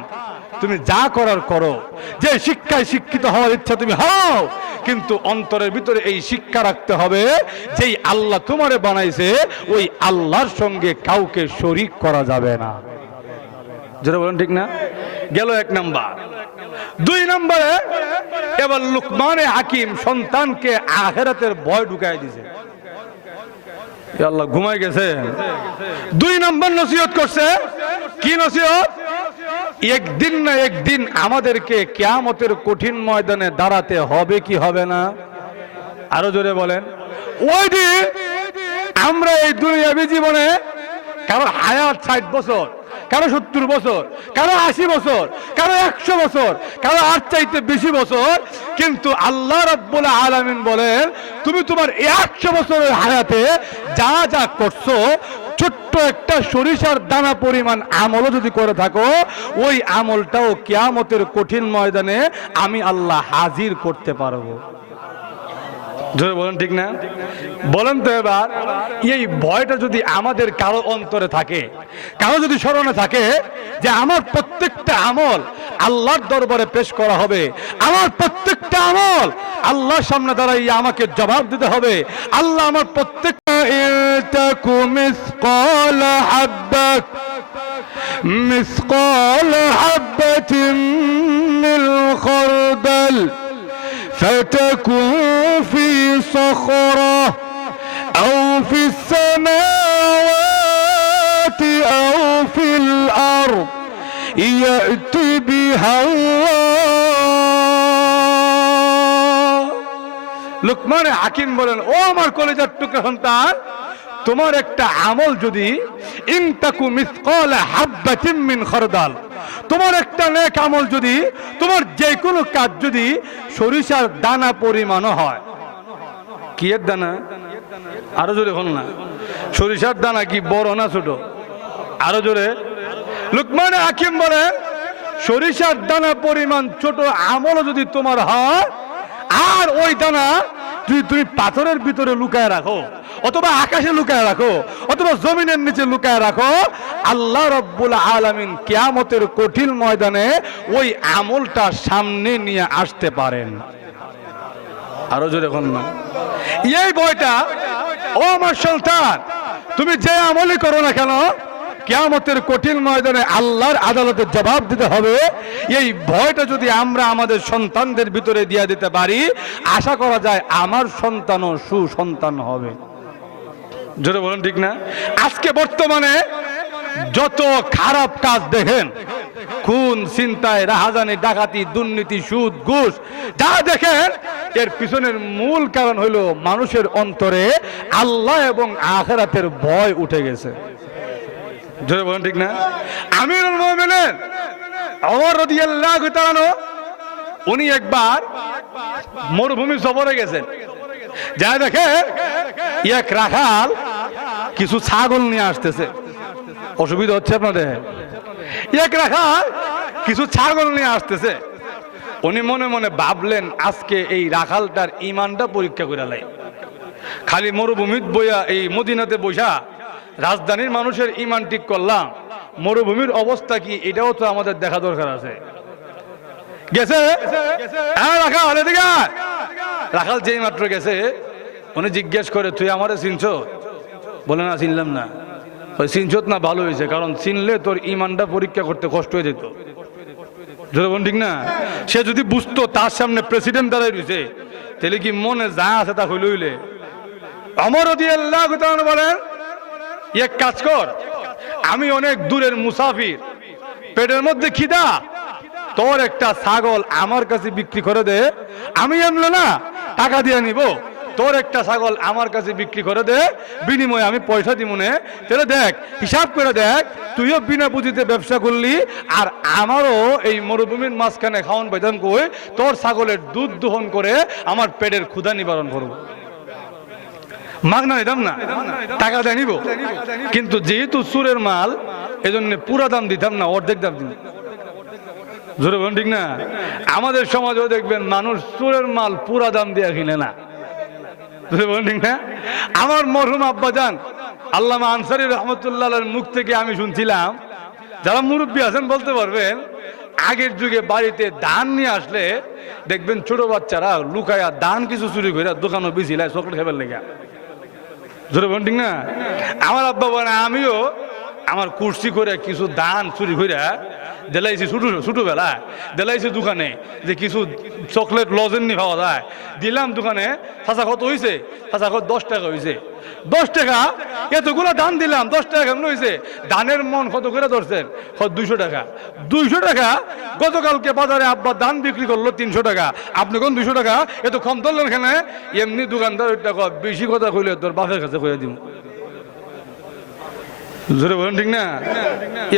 তুমি যা করার করো, যে শিক্ষায় শিক্ষিত হওয়ার ইচ্ছা তুমি হও, কিন্তু অন্তরের ভিতরে এই শিক্ষা রাখতে হবে যেই আল্লাহ তোমারে বানাইছে ওই আল্লাহর সঙ্গে কাউকে শরীক করা যাবে না। যেটা বলেন ঠিক না? গেল 1 নাম্বার। 2 নম্বরে এবার লুকমানে হাকিম সন্তানকে আখিরাতের ভয় ঢুকাই দিয়েছে। আল্লাহ ঘুমাই গেছে। 2 নম্বর নসিহত করছে। কি নসিহত? একদিন না একদিন আমাদেরকে কিয়ামতের কঠিন ময়দানে দাঁড়াতে হবে কি হবে না? আরো জোরে বলেন। ওই দিন আমরা এই দুনিয়াবী জীবনে, কারণ হায়াত 60 বছর, কারো 70 বছর, কারো 80 বছর, কারো 100 বছর, কারো আর চাইতে বেশি বছর। কিন্তু আল্লাহ রাব্বুল আলামিন বলেন, তুমি তোমার 100 বছরের হায়াতে যা যা করছো, ছোট্ট একটা সরিষার দানা পরিমাণ আমলও যদি করে থাকো, ওই আমলটাও কিয়ামতের কঠিন ময়দানে আমি আল্লাহ হাজির করতে পারবো। জোরে বলেন ঠিক না? বলেন তো এবার, এই ভয়টা যদি আমাদের কারো অন্তরে থাকে, কারো যদি স্মরণে থাকে যে আমার প্রত্যেকটা আমল আল্লাহর দরবারে পেশ করা হবে, আমার প্রত্যেকটা আমল আল্লাহর সামনে দাঁড়াইয়ে আমাকে জবাব দিতে হবে, আল্লাহ আমার প্রত্যেকটা مثقال حبة من خردل فتكن في صخرة أو في السماوات أو في الأرض يأتي بها الله। লুকমান হাকিম বলেন, ও আমার কলেজার টুকরা সন্তান, তোমার একটা আমল যদি ইনতাকু মিসকালা হাববাতিন মিন খারদাল, তোমার একটা নেক আমল যদি, তোমার যে কোনো কাজ যদি সরিষার দানা পরিমাণও হয়। কি এর দানা? আরো জোরে বল না। সরিষার দানা কি বড় না ছোট? আরো জোরে। লুকমান হাকিম বলেন, সরিষার দানা পরিমাণ ছোট আমলও যদি তোমার হয়, আর ওই দানা যদি তুমি পাথরের ভিতরে লুকায় রাখো, অথবা আকাশে লুকায় রাখো, অথবা জমিনের নিচে লুকায় রাখো, আল্লাহ রাব্বুল আলামিন কিয়ামতের কঠিন ময়দানে ওই আমলটা সামনে নিয়ে আসতে পারেন। আরো জোরে এখন না। এই ভয়টা, ও আমার সন্তান, তুমি যে আমলই করো না কেন, কিয়ামতের কঠিন ময়দানে আল্লাহর আদালতে জবাব দিতে হবে। এই ভয়টা যদি আমরা আমাদের সন্তানদের ভিতরে দিয়ে দিতে পারি, আশা করা যায় আমার সন্তানও সুসন্তান হবে। জোরে বলেন ঠিক না? আজকে বর্তমানে যত খারাপ কাজ দেখেন, খুন, ছিনতাই, রাহাজানি, ডাকাতি, দুর্নীতি, সুদ, ঘুষ, যা দেখেন, এর পিছনের মূল কারণ হলো মানুষের অন্তরে আল্লাহ এবং আখিরাতের ভয় উঠে গেছে। জোরে বলেন ঠিক না? আমিরুল মুমিনিন ওমর রাদিয়াল্লাহু তাআলা, উনি একবার মরুভূমি সফরে গেছেন। যা দেখে এক রাখাল কিছু ছাগল নিয়ে আসতেছে। অসুবিধা হচ্ছে আপনাদের? এক রাখাল কিছু ছাগল নিয়ে আসতেছে। উনি মনে মনে ভাবলেন, আজকে এই রাখালটার ইমানটা পরীক্ষা করে লাই। খালি মরুভূমিত বইয়া, এই মদিনাতে বসা রাজধানীর মানুষের ইমান ঠিক করলাম, মরুভূমির অবস্থা কি এটাও তো আমাদের দেখা দরকার আছে। গেছে রাখাল, এদিকে রাখাল যেই মাত্র গেছে, উনি জিজ্ঞেস করে, তুই আমারে চিনছ? বলে, না চিনলাম না। ওই চিনছত না, ভালো হয়েছে, কারণ চিনলে তোর ইমানটা পরীক্ষা করতে কষ্ট হয়ে যেত। যখন ঠিক না, সে যদি বুঝতো তার সামনে প্রেসিডেন্ট দাঁড়াই রয়েছে, তাহলে কি মনে যা আছে তা হইলে হইলে। ওমর রাদিয়াল্লাহু তাআলা বলেন, এক কাজ কর, আমি অনেক দূরের মুসাফির, পেটের মধ্যে খিদা, তোর একটা ছাগল আমার কাছে বিক্রি করে দে, আমি আনলো না টাকা দিয়ে নিব, তোর একটা ছাগল আমার কাছে বিক্রি করে দে, বিনিময়ে আমি পয়সা দিব নে। তাহলে দেখ, হিসাব করে দেখ, তুইও বিনা পুঁজিতে ব্যবসা করলি, আর আমারও এই মরুভূমির মাঝখানে খাওয়ান পাইতাম কই, তোর ছাগলের দুধ দোহন করে আমার পেটের ক্ষুধা নিবারণ করবো। মাগনা নিতাম না, টাকা দিয়ে নিব, কিন্তু যেহেতু সুরের মাল, এজন্য পুরা দাম দিতাম না, অর্ধেক দাম দিতাম। জোরে বলেন ঠিক না? আমাদের সমাজেও দেখবেন মানুষ সুরের মাল পুরা দাম দিয়ে কিনে না। জোরে বলেন ঠিক না? আমার মরহুম আব্বাজান আল্লামা আনসারী রহমতুল্লাহর মুখ থেকে আমি শুনছিলাম, যারা মুরব্বী আছেন বলতে পারবেন, আগের যুগে বাড়িতে ধান নিয়ে আসলে দেখবেন ছোট বাচ্চারা লুকায়া ধান কিছু চুরি করে দোকানও বিছিলায় চকলেট খাবার লেগে। জোরে বলেন ঠিক না? আমার আব্বা বলে, আমিও আমার কুর্সি করে কিছু ধান চুরি করে দিলাইছি, ছোটবেলা দিলাইছি দোকানে, যে কিছু চকলেট লজেন্নি পাওয়া যায়, দিলাম দোকানে। হাসা কত হয়েছে? হাসা কত 10 টাকা হয়েছে। 10 টাকা, এতগুলো ধান দিলাম, 10 টাকা কেমন হয়েছে? ধানের মন কত করে ধরছেন? 200 টাকা। 200 টাকা গতকালকে বাজারে আব্বা ধান বিক্রি করলো 300 টাকা, আপনি কোন 200 টাকা এত কম ধরলেন কেন? এমনি দোকানদার ওই টাকা বেশি কথা কইলে তোর বাপের কাছে কইয়া দিব। জোরে বলেন ঠিক না?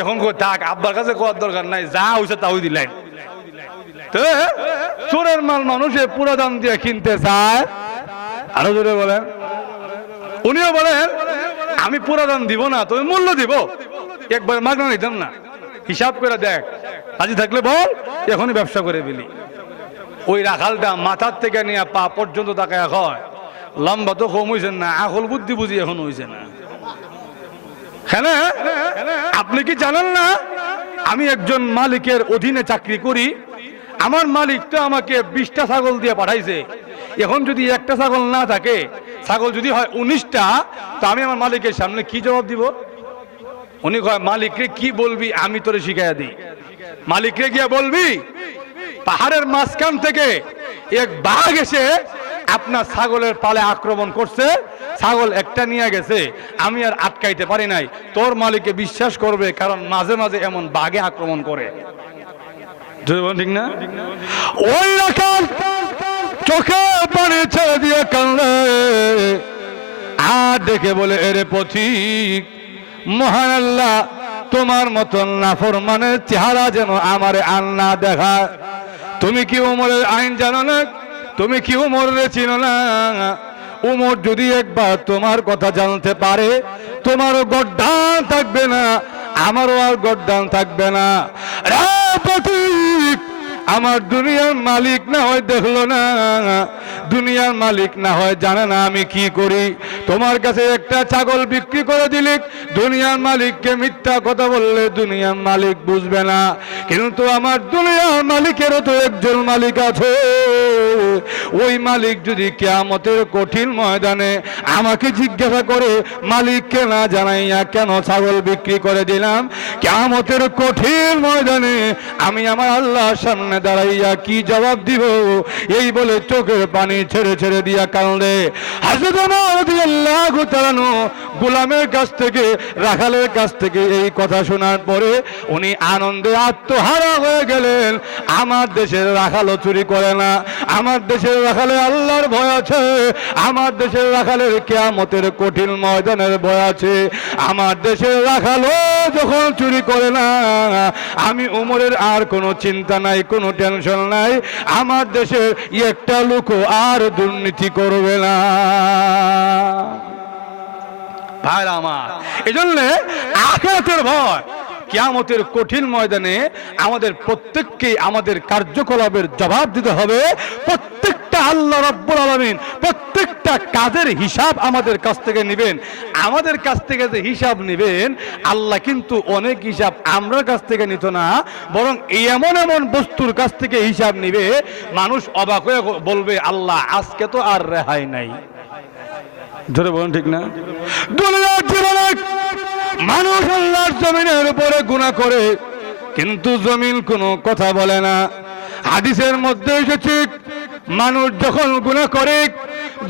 এখন কই থাক, আব্বার কাছে কোয়ার দরকার নাই, যা হইছে তাই দিলেন। তো চোরের মাল মানুষে পুরো দাম দিয়ে কিনতে চায়। আরো জোরে বলেন। উনিও বলেন আমি পুরো দাম দিব না, তবে মূল্য দিব, একবার মাগনা নিতাম না, হিসাব করে দেখ, আজি থাকলে বল, এখনই ব্যবসা করে ফেলি। ওই রাখালটা মাথার থেকে নিয়ে পা পর্যন্ত তাকে হয়, লম্বা তো কম হয়েছে না, আকল বুদ্ধি বুঝি এখন হয়েছে না। হ্যাঁ, আপনি কি জানেন না আমি একজন মালিকের অধীনে চাকরি করি, আমার মালিক তো আমাকে 20টা ছাগল দিয়ে পাঠাইছে, এখন যদি একটা ছাগল না থাকে, ছাগল যদি হয় 19টা, তো আমি আমার মালিকের সামনে কি জবাব দিব? উনি কয় মালিকরে কি বলবি আমি তোরে শিখাইয়া দিই। মালিকরে গিয়া বলবি পাহাড়ের মাঝখান থেকে এক বাঘ এসে আপনার ছাগলের পালে আক্রমণ করছে, ছাগল একটা নিয়ে গেছে, আমি আর আটকাইতে পারি নাই। তোর মালিককে বিশ্বাস করবে, কারণ মাঝে মাঝে এমন বাঘে আক্রমণ করে। ঠিক না? ওই রাখাল চোখে পানি ছেড়ে দিয়ে কান্দে আর দেখে বলে, এরে পথিক, মহান আল্লাহ তোমার মতন নাফরমানের চেহারা যেন আমারে আর না দেখায়। তুমি কি উমরের আইন জানো না? তুমি কি উমরের চিনো না? উমর যদি একবার তোমার কথা জানতে পারে, তোমারও গড্ডান থাকবে না, আমারও আর গড্ডান থাকবে না। আমার দুনিয়ার মালিক না হয় দেখলো না, দুনিয়ার মালিক না হয় জানে না আমি কি করি। তোমার কাছে একটা ছাগল বিক্রি করে দিলে, দুনিয়ার মালিককে মিথ্যা কথা বললে দুনিয়ার মালিক বুঝবে না, কিন্তু আমার দুনিয়ার মালিকেরও তো একজন মালিক আছে। ওই মালিক যদি কিয়ামতের কঠিন ময়দানে আমাকে জিজ্ঞাসা করে, মালিককে না জানাইয়া কেন ছাগল বিক্রি করে দিলাম, কিয়ামতের কঠিন ময়দানে আমি আমার আল্লাহর সামনে দাঁড়াইয়া কি জবাব দিব? এই বলে চোখের পানি ছেড়ে ছেড়ে দিয়া কান্দে। হযরত ওমর রাদিয়াল্লাহু তাআলা গোলামের কাছ থেকে, রাখালের কাছ থেকে এই কথা শোনার পরে উনি আনন্দে আত্মহারা হয়ে গেলেন। আমার দেশের রাখালও চুরি করে না, আমার দেশের রাখালে আল্লাহর ভয় আছে, আমার দেশের রাখালের কিয়ামতের কঠিন ময়দানের ভয় আছে। আমার দেশের রাখালও যখন চুরি করে না, আমি ওমরের আর কোনো চিন্তা নাই, কোনো টেনশন নাই, আমার দেশের একটা লোকও আর দুর্নীতি করবে না। ভাইরা আমার, এজন্য আখিরাতের ভয়, কিয়ামতের কঠিন ময়দানে আমাদের প্রত্যেককে আমাদের কার্যকলাপের জবাব দিতে হবে। প্রত্যেকটা আল্লাহ রাব্বুল আলামিন প্রত্যেকটা কাজের হিসাব আমাদের কাছ থেকে নেবেন। আমাদের কাছ থেকে যে হিসাব নেবেন, আল্লাহ কিন্তু অনেক হিসাব আমরার কাছ থেকে নিত না, বরং এমন এমন বস্তুর কাছ থেকে হিসাব নিবে, মানুষ অবাক হয়ে বলবে, আল্লাহ আজকে তো আর রেহাই নাই। ধরে বলুন ঠিক না? দুনিয়ার জীবনে মানুষ আল্লাহর জমিনের উপরে গুনাহ করে, কিন্তু জমিন কোনো কথা বলে না। হাদিসের মধ্যে এসেছে, মানুষ যখন গুনাহ করে,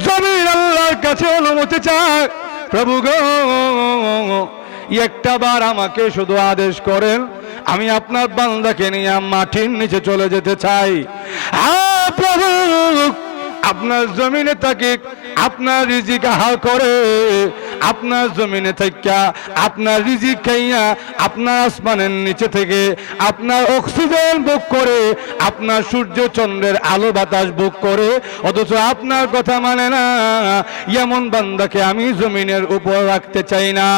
জমিন আল্লাহর কাছে অনুমতি চায়, প্রভু গো একটা বার আমাকে শুধু আদেশ করেন, আমি আপনার বান্দাকে নিয়ে মাটির নিচে চলে যেতে চাই। হ্যাঁ প্রভু, আপনার জমিনে থাকে আপনার রিজিক আহার করে, আপনার জমিনে থেকে আপনার রিজিক খাইয়া আপনার আসমানের নিচে থেকে আপনার অক্সিজেন ভোগ করে, আপনার সূর্য চন্দ্রের আলো বাতাস ভোগ করে, অথচ আপনার কথা মানে না, এমন বান্দাকে আমি জমিনের উপর রাখতে চাই না।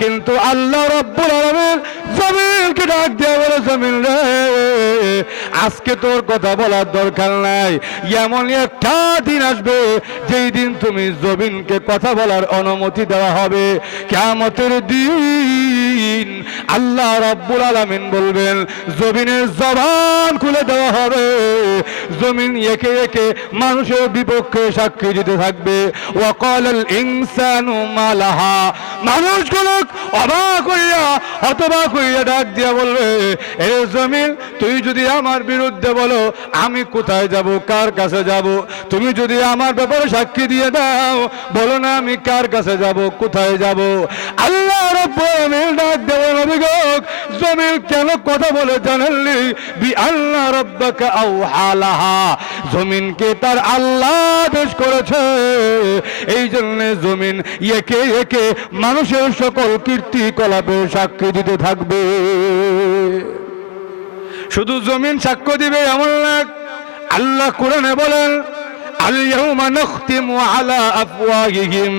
কিন্তু আল্লাহ রাব্বুল আলামিন জমিনকে ডাক দিয়ে বলে, জমিন রে আজকে তোর কথা বলার দরকার নাই, এমন একটা দিন আসবে যেই দিন তুমি জমিনকে কথা বলার অনুমতি দেওয়া হবে। কিয়ামতের দিন আল্লাহ রাব্বুল আলামিন বলবেন, জমিনের জবান খুলে দেওয়া হবে, জমিন একে একে মানুষের বিপক্ষে সাক্ষী দিতে থাকবে। ওয়াকালাল ইনসানু মা লাহা, মানুষগুলো অবাক হইয়া হতবাক হইয়া ডাক দিয়া বলবে, এ জমিন তুই যদি আমার বিরুদ্ধে বলো, আমি কোথায় যাব, কার কাছে যাব? তুমি যদি আমার ব্যাপারে সাক্ষী দিয়ে দাও, বলো না আমি কার কাছে যাব, কোথায় যাব? আল্লাহ রাব্বুল আলামিন ডাক দেবে, নবী গো জমিন কেন কথা বলে জানেননি? বি আল্লাহ রাব্বাকা আওহা লাহা, জমিনকে তার আল্লাহ আদেশ করেছে। এই জন্য জমিন একে একে মানুষের সকল কীর্তিকলাপের সাক্ষী দিতে থাকবে। শুধু জমিন সাক্ষ্য দিবে এমন না, আল্লাহ কোরআনে বলেন আল-ইয়াউমা নাখতিমু আলা আফওয়াহিহিম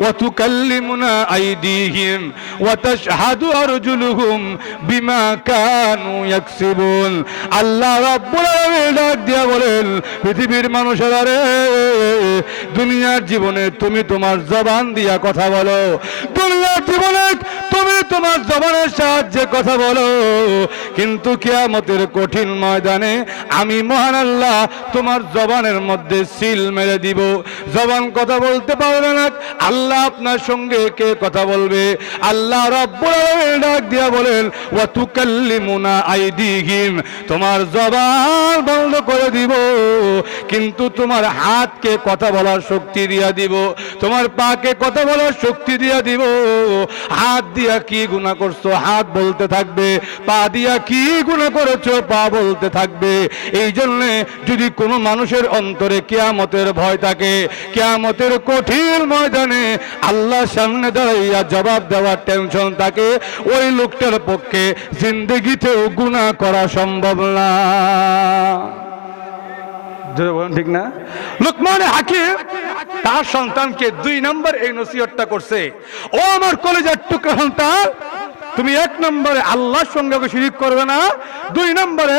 ওয়া তুকাল্লিমুনা আইদিহিম ওয়া তাশহাদু আরজুলুহুম বিমা কানু ইয়াকসিবুন। আল্লাহ রাব্বুল আলামিন ডাক দিয়া বলেন, পৃথিবীর মানুষেরা রে, দুনিয়ার জীবনে তুমি তোমার জবান দিয়া কথা বলো, দুনিয়ার জীবনে তুমি তোমার জবানের সাহায্যে কথা বলো, কিন্তু কিয়ামতের কঠিন ময়দানে আমি মহান আল্লাহ তোমার জবানের মধ্যে সিল মেরে দিব। জবান কথা বলতে পারবে না, আল্লাহ আপনার সঙ্গে কে কথা বলবে? আল্লাহ রাব্বুল আলামিন ডাক দিয়া বলেন ওয়া তুকাল্লিমুনা আইদিহিম, তোমার জবান বন্ধ করে দিব, কিন্তু তোমার হাতকে কথা বলার শক্তি দিয়া দিব, তোমার পাকে কথা বলার শক্তি দিয়া দিব। হাত দিয়া কি গুনাহ করছো হাত বলতে থাকবে, পা দিয়া কি গুনাহ করেছো পা বলতে থাকবে। এই জন্য যদি কোনো মানুষের অন্তরে কিয়ামতের ভয় থাকে, কিয়ামতের কঠিন ময়দানে আল্লাহর সামনে দাঁড়াইয়া জবাব দেওয়ার টেনশন থাকে, ওই লোকটার পক্ষে জিন্দেগিতেও গুনাহ করা সম্ভব না। ঠিক না? লুকমান হাকিম তার সন্তানকে 2 নম্বর এই নসিহতটা করছে, ও আমার কলেজের টুকরা সন্তান, তুমি 1 নম্বরে আল্লাহর সঙ্গে শিরিক করবে না, 2 নম্বরে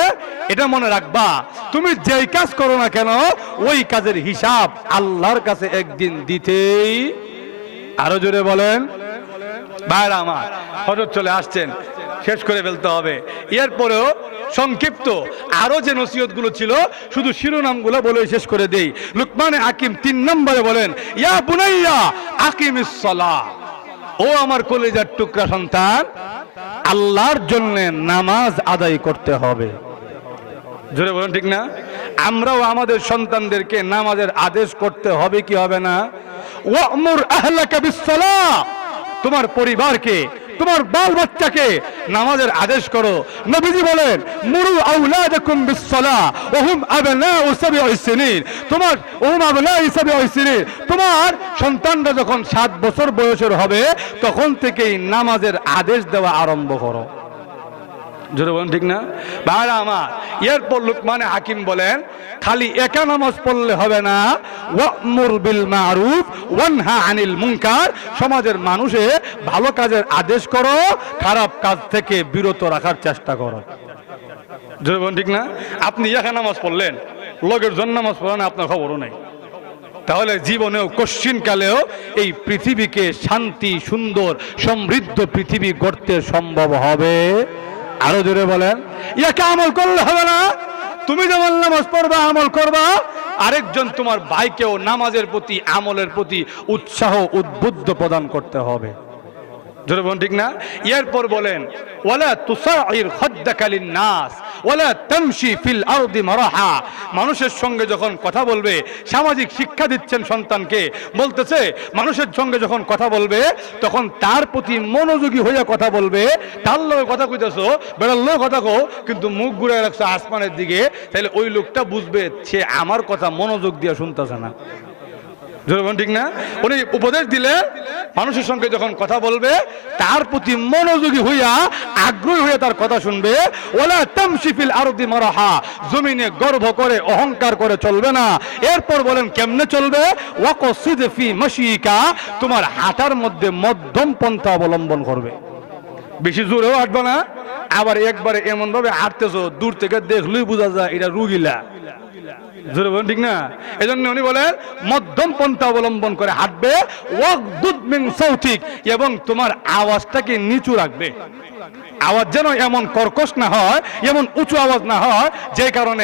এটা মনে রাখবা তুমি যেই কাজ করো না কেন ওই কাজের হিসাব আল্লাহর কাছে একদিন দিতেই। আরো জোরে বলেন। ভাইরা আমার, হযরত চলে আসছেন, শেষ করে ফেলতে হবে। এরপরেও সংক্ষিপ্ত আরো যে নসিহতগুলো ছিল শুধু শিরোনামগুলো বলে শেষ করে দেই। লুকমান হাকিম 3 নম্বরে বলেন, ইয়া বুনাইয়া আকিমিস সালাহ, ও আমার কলিজার টুকরা সন্তান, আল্লাহর জন্য নামাজ আদায় করতে হবে। জোরে বলেন ঠিক না? আমরাও আমাদের সন্তানদেরকে নামাজের আদেশ করতে হবে কি হবে না? ওয়ামুর আহলাকা বিসসালাহ, তোমার পরিবারকে তোমার বাল বাচ্চাকে নামাজের আদেশ করো। নবীজি বলেন মুরু আওলাদাকুম বিসসালাহ ওয়া হুম আবনাউ সাবঈ সিনিন, তোমার ওহুম আবনাউ সাবঈ সিনিন, তোমার সন্তানরা যখন 7 বছর বয়সের হবে তখন থেকেই নামাজের আদেশ দেওয়া আরম্ভ করো। জোরে বলেন ঠিক না? ভাইরা আমার, এরপর লুকমান হাকিম বলেন খালি একা নামাজ পড়লে হবে না, ওয়ামুর বিল মারুফ ওয়ানহা আনিল মুনকার, সমাজের মানুষে ভালো কাজের আদেশ করো, খারাপ কাজ থেকে বিরত রাখার চেষ্টা করো। জোরে বলেন ঠিক না? আপনি একা নামাজ পড়লেন, লগের জন্য নামাজ পড়েন, আপনার খবরও নাই, তাহলে জীবনেও কশ্চিনকালেও এই পৃথিবীকে শান্তি সুন্দর সমৃদ্ধ পৃথিবী গড়তে সম্ভব হবে? আরো জোরে বলেন। একা আমল করলে হবে না, তুমি যেমন নামাজ পড়বা আমল করবা, আরেকজন তোমার ভাইকেও নামাজের প্রতি আমলের প্রতি উৎসাহ উদ্বুদ্ধ প্রদান করতে হবে। জোরে বলেন ঠিক না? এরপর বলেন ওয়ালা তুসাইর খাদ্দাকা লিন-নাস ওয়ালা তামশি ফিল আরদি মারাহা, মানুষের সঙ্গে যখন কথা বলবে, সামাজিক শিক্ষা দিচ্ছেন সন্তানকে, বলতেছে মানুষের সঙ্গে যখন কথা বলবে তখন তার প্রতি মনোযোগী হয়ে কথা বলবে। তার লগে কথা কইতেছো, বেড়ার লগে কথা কও, কিন্তু মুখ ঘুরায় রাখছো আসমানের দিকে, তাহলে ওই লোকটা বুঝবে সে আমার কথা মনোযোগ দিয়ে শুনতেছে না। ঠিক না? উনি উপদেশ দিলে মানুষের সঙ্গে যখন কথা বলবে তার প্রতি মনোযোগী হইয়া আগ্রহী হয়ে তার কথা শুনবে। ওয়ালা তামশি ফিল আরদি মারাহা, জমিনে গর্ব করে অহংকার করে চলবে না। এরপর বলেন কেমনে চলবে? ওয়াকসিদ ফি মাশিকা, তোমার হাঁটার মধ্যে মধ্যম পন্থা অবলম্বন করবে, বেশি জোরেও হাঁটবে না, আবার একবারে এমন ভাবে হাঁটতেছো দূর থেকে দেখলেই বোঝা যায় এটা রুগিলা। জোরে বলেন ঠিক না? এই জন্য উনি বলেন মধ্যম পন্থা অবলম্বন করে হাঁটবে। ওয়াগদুদ মিন সাউতিক, এবং তোমার আওয়াজটাকে নিচু রাখবে, আওয়াজ যেন এমন কর্কশ না হয়, এমন উঁচু আওয়াজ না হয় যে কারণে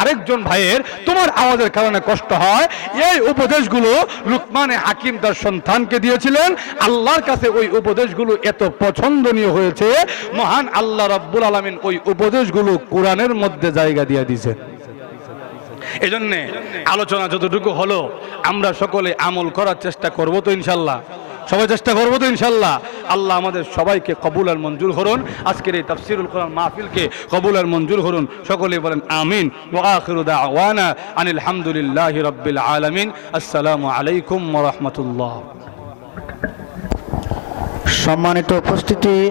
আরেকজন ভাইয়ের তোমার আওয়াজের কারণে কষ্ট হয়। এই উপদেশগুলো লুকমানে হাকিম তার সন্তানকে দিয়েছিলেন। আল্লাহর কাছে ওই উপদেশগুলো এত পছন্দনীয় হয়েছে, মহান আল্লাহ রাব্বুল আলামিন ওই উপদেশগুলো কোরআনের মধ্যে জায়গা দিয়ে দিয়েছেন। এজন্য আলোচনা যতটুকু হলো আমরা সকলে আমল করার চেষ্টা করব তো ইনশাল্লাহ। সবাই চেষ্টা করবো তো ইনশাল্লাহ। আল্লাহ আমাদের সবাইকে কবুল আর মঞ্জুর করুন, আজকের এই তাফসীরুল কোরআন মাহফিলকে কবুল আর মঞ্জুর করুন। সকলেই বলেন আমিন। ওয়া আখিরু দাওয়ানা আনিল হামদুলিল্লাহি রাব্বিল আলামিন। আসসালামু আলাইকুম ওয়া রাহমাতুল্লাহ। সম্মানিত উপস্থিতি।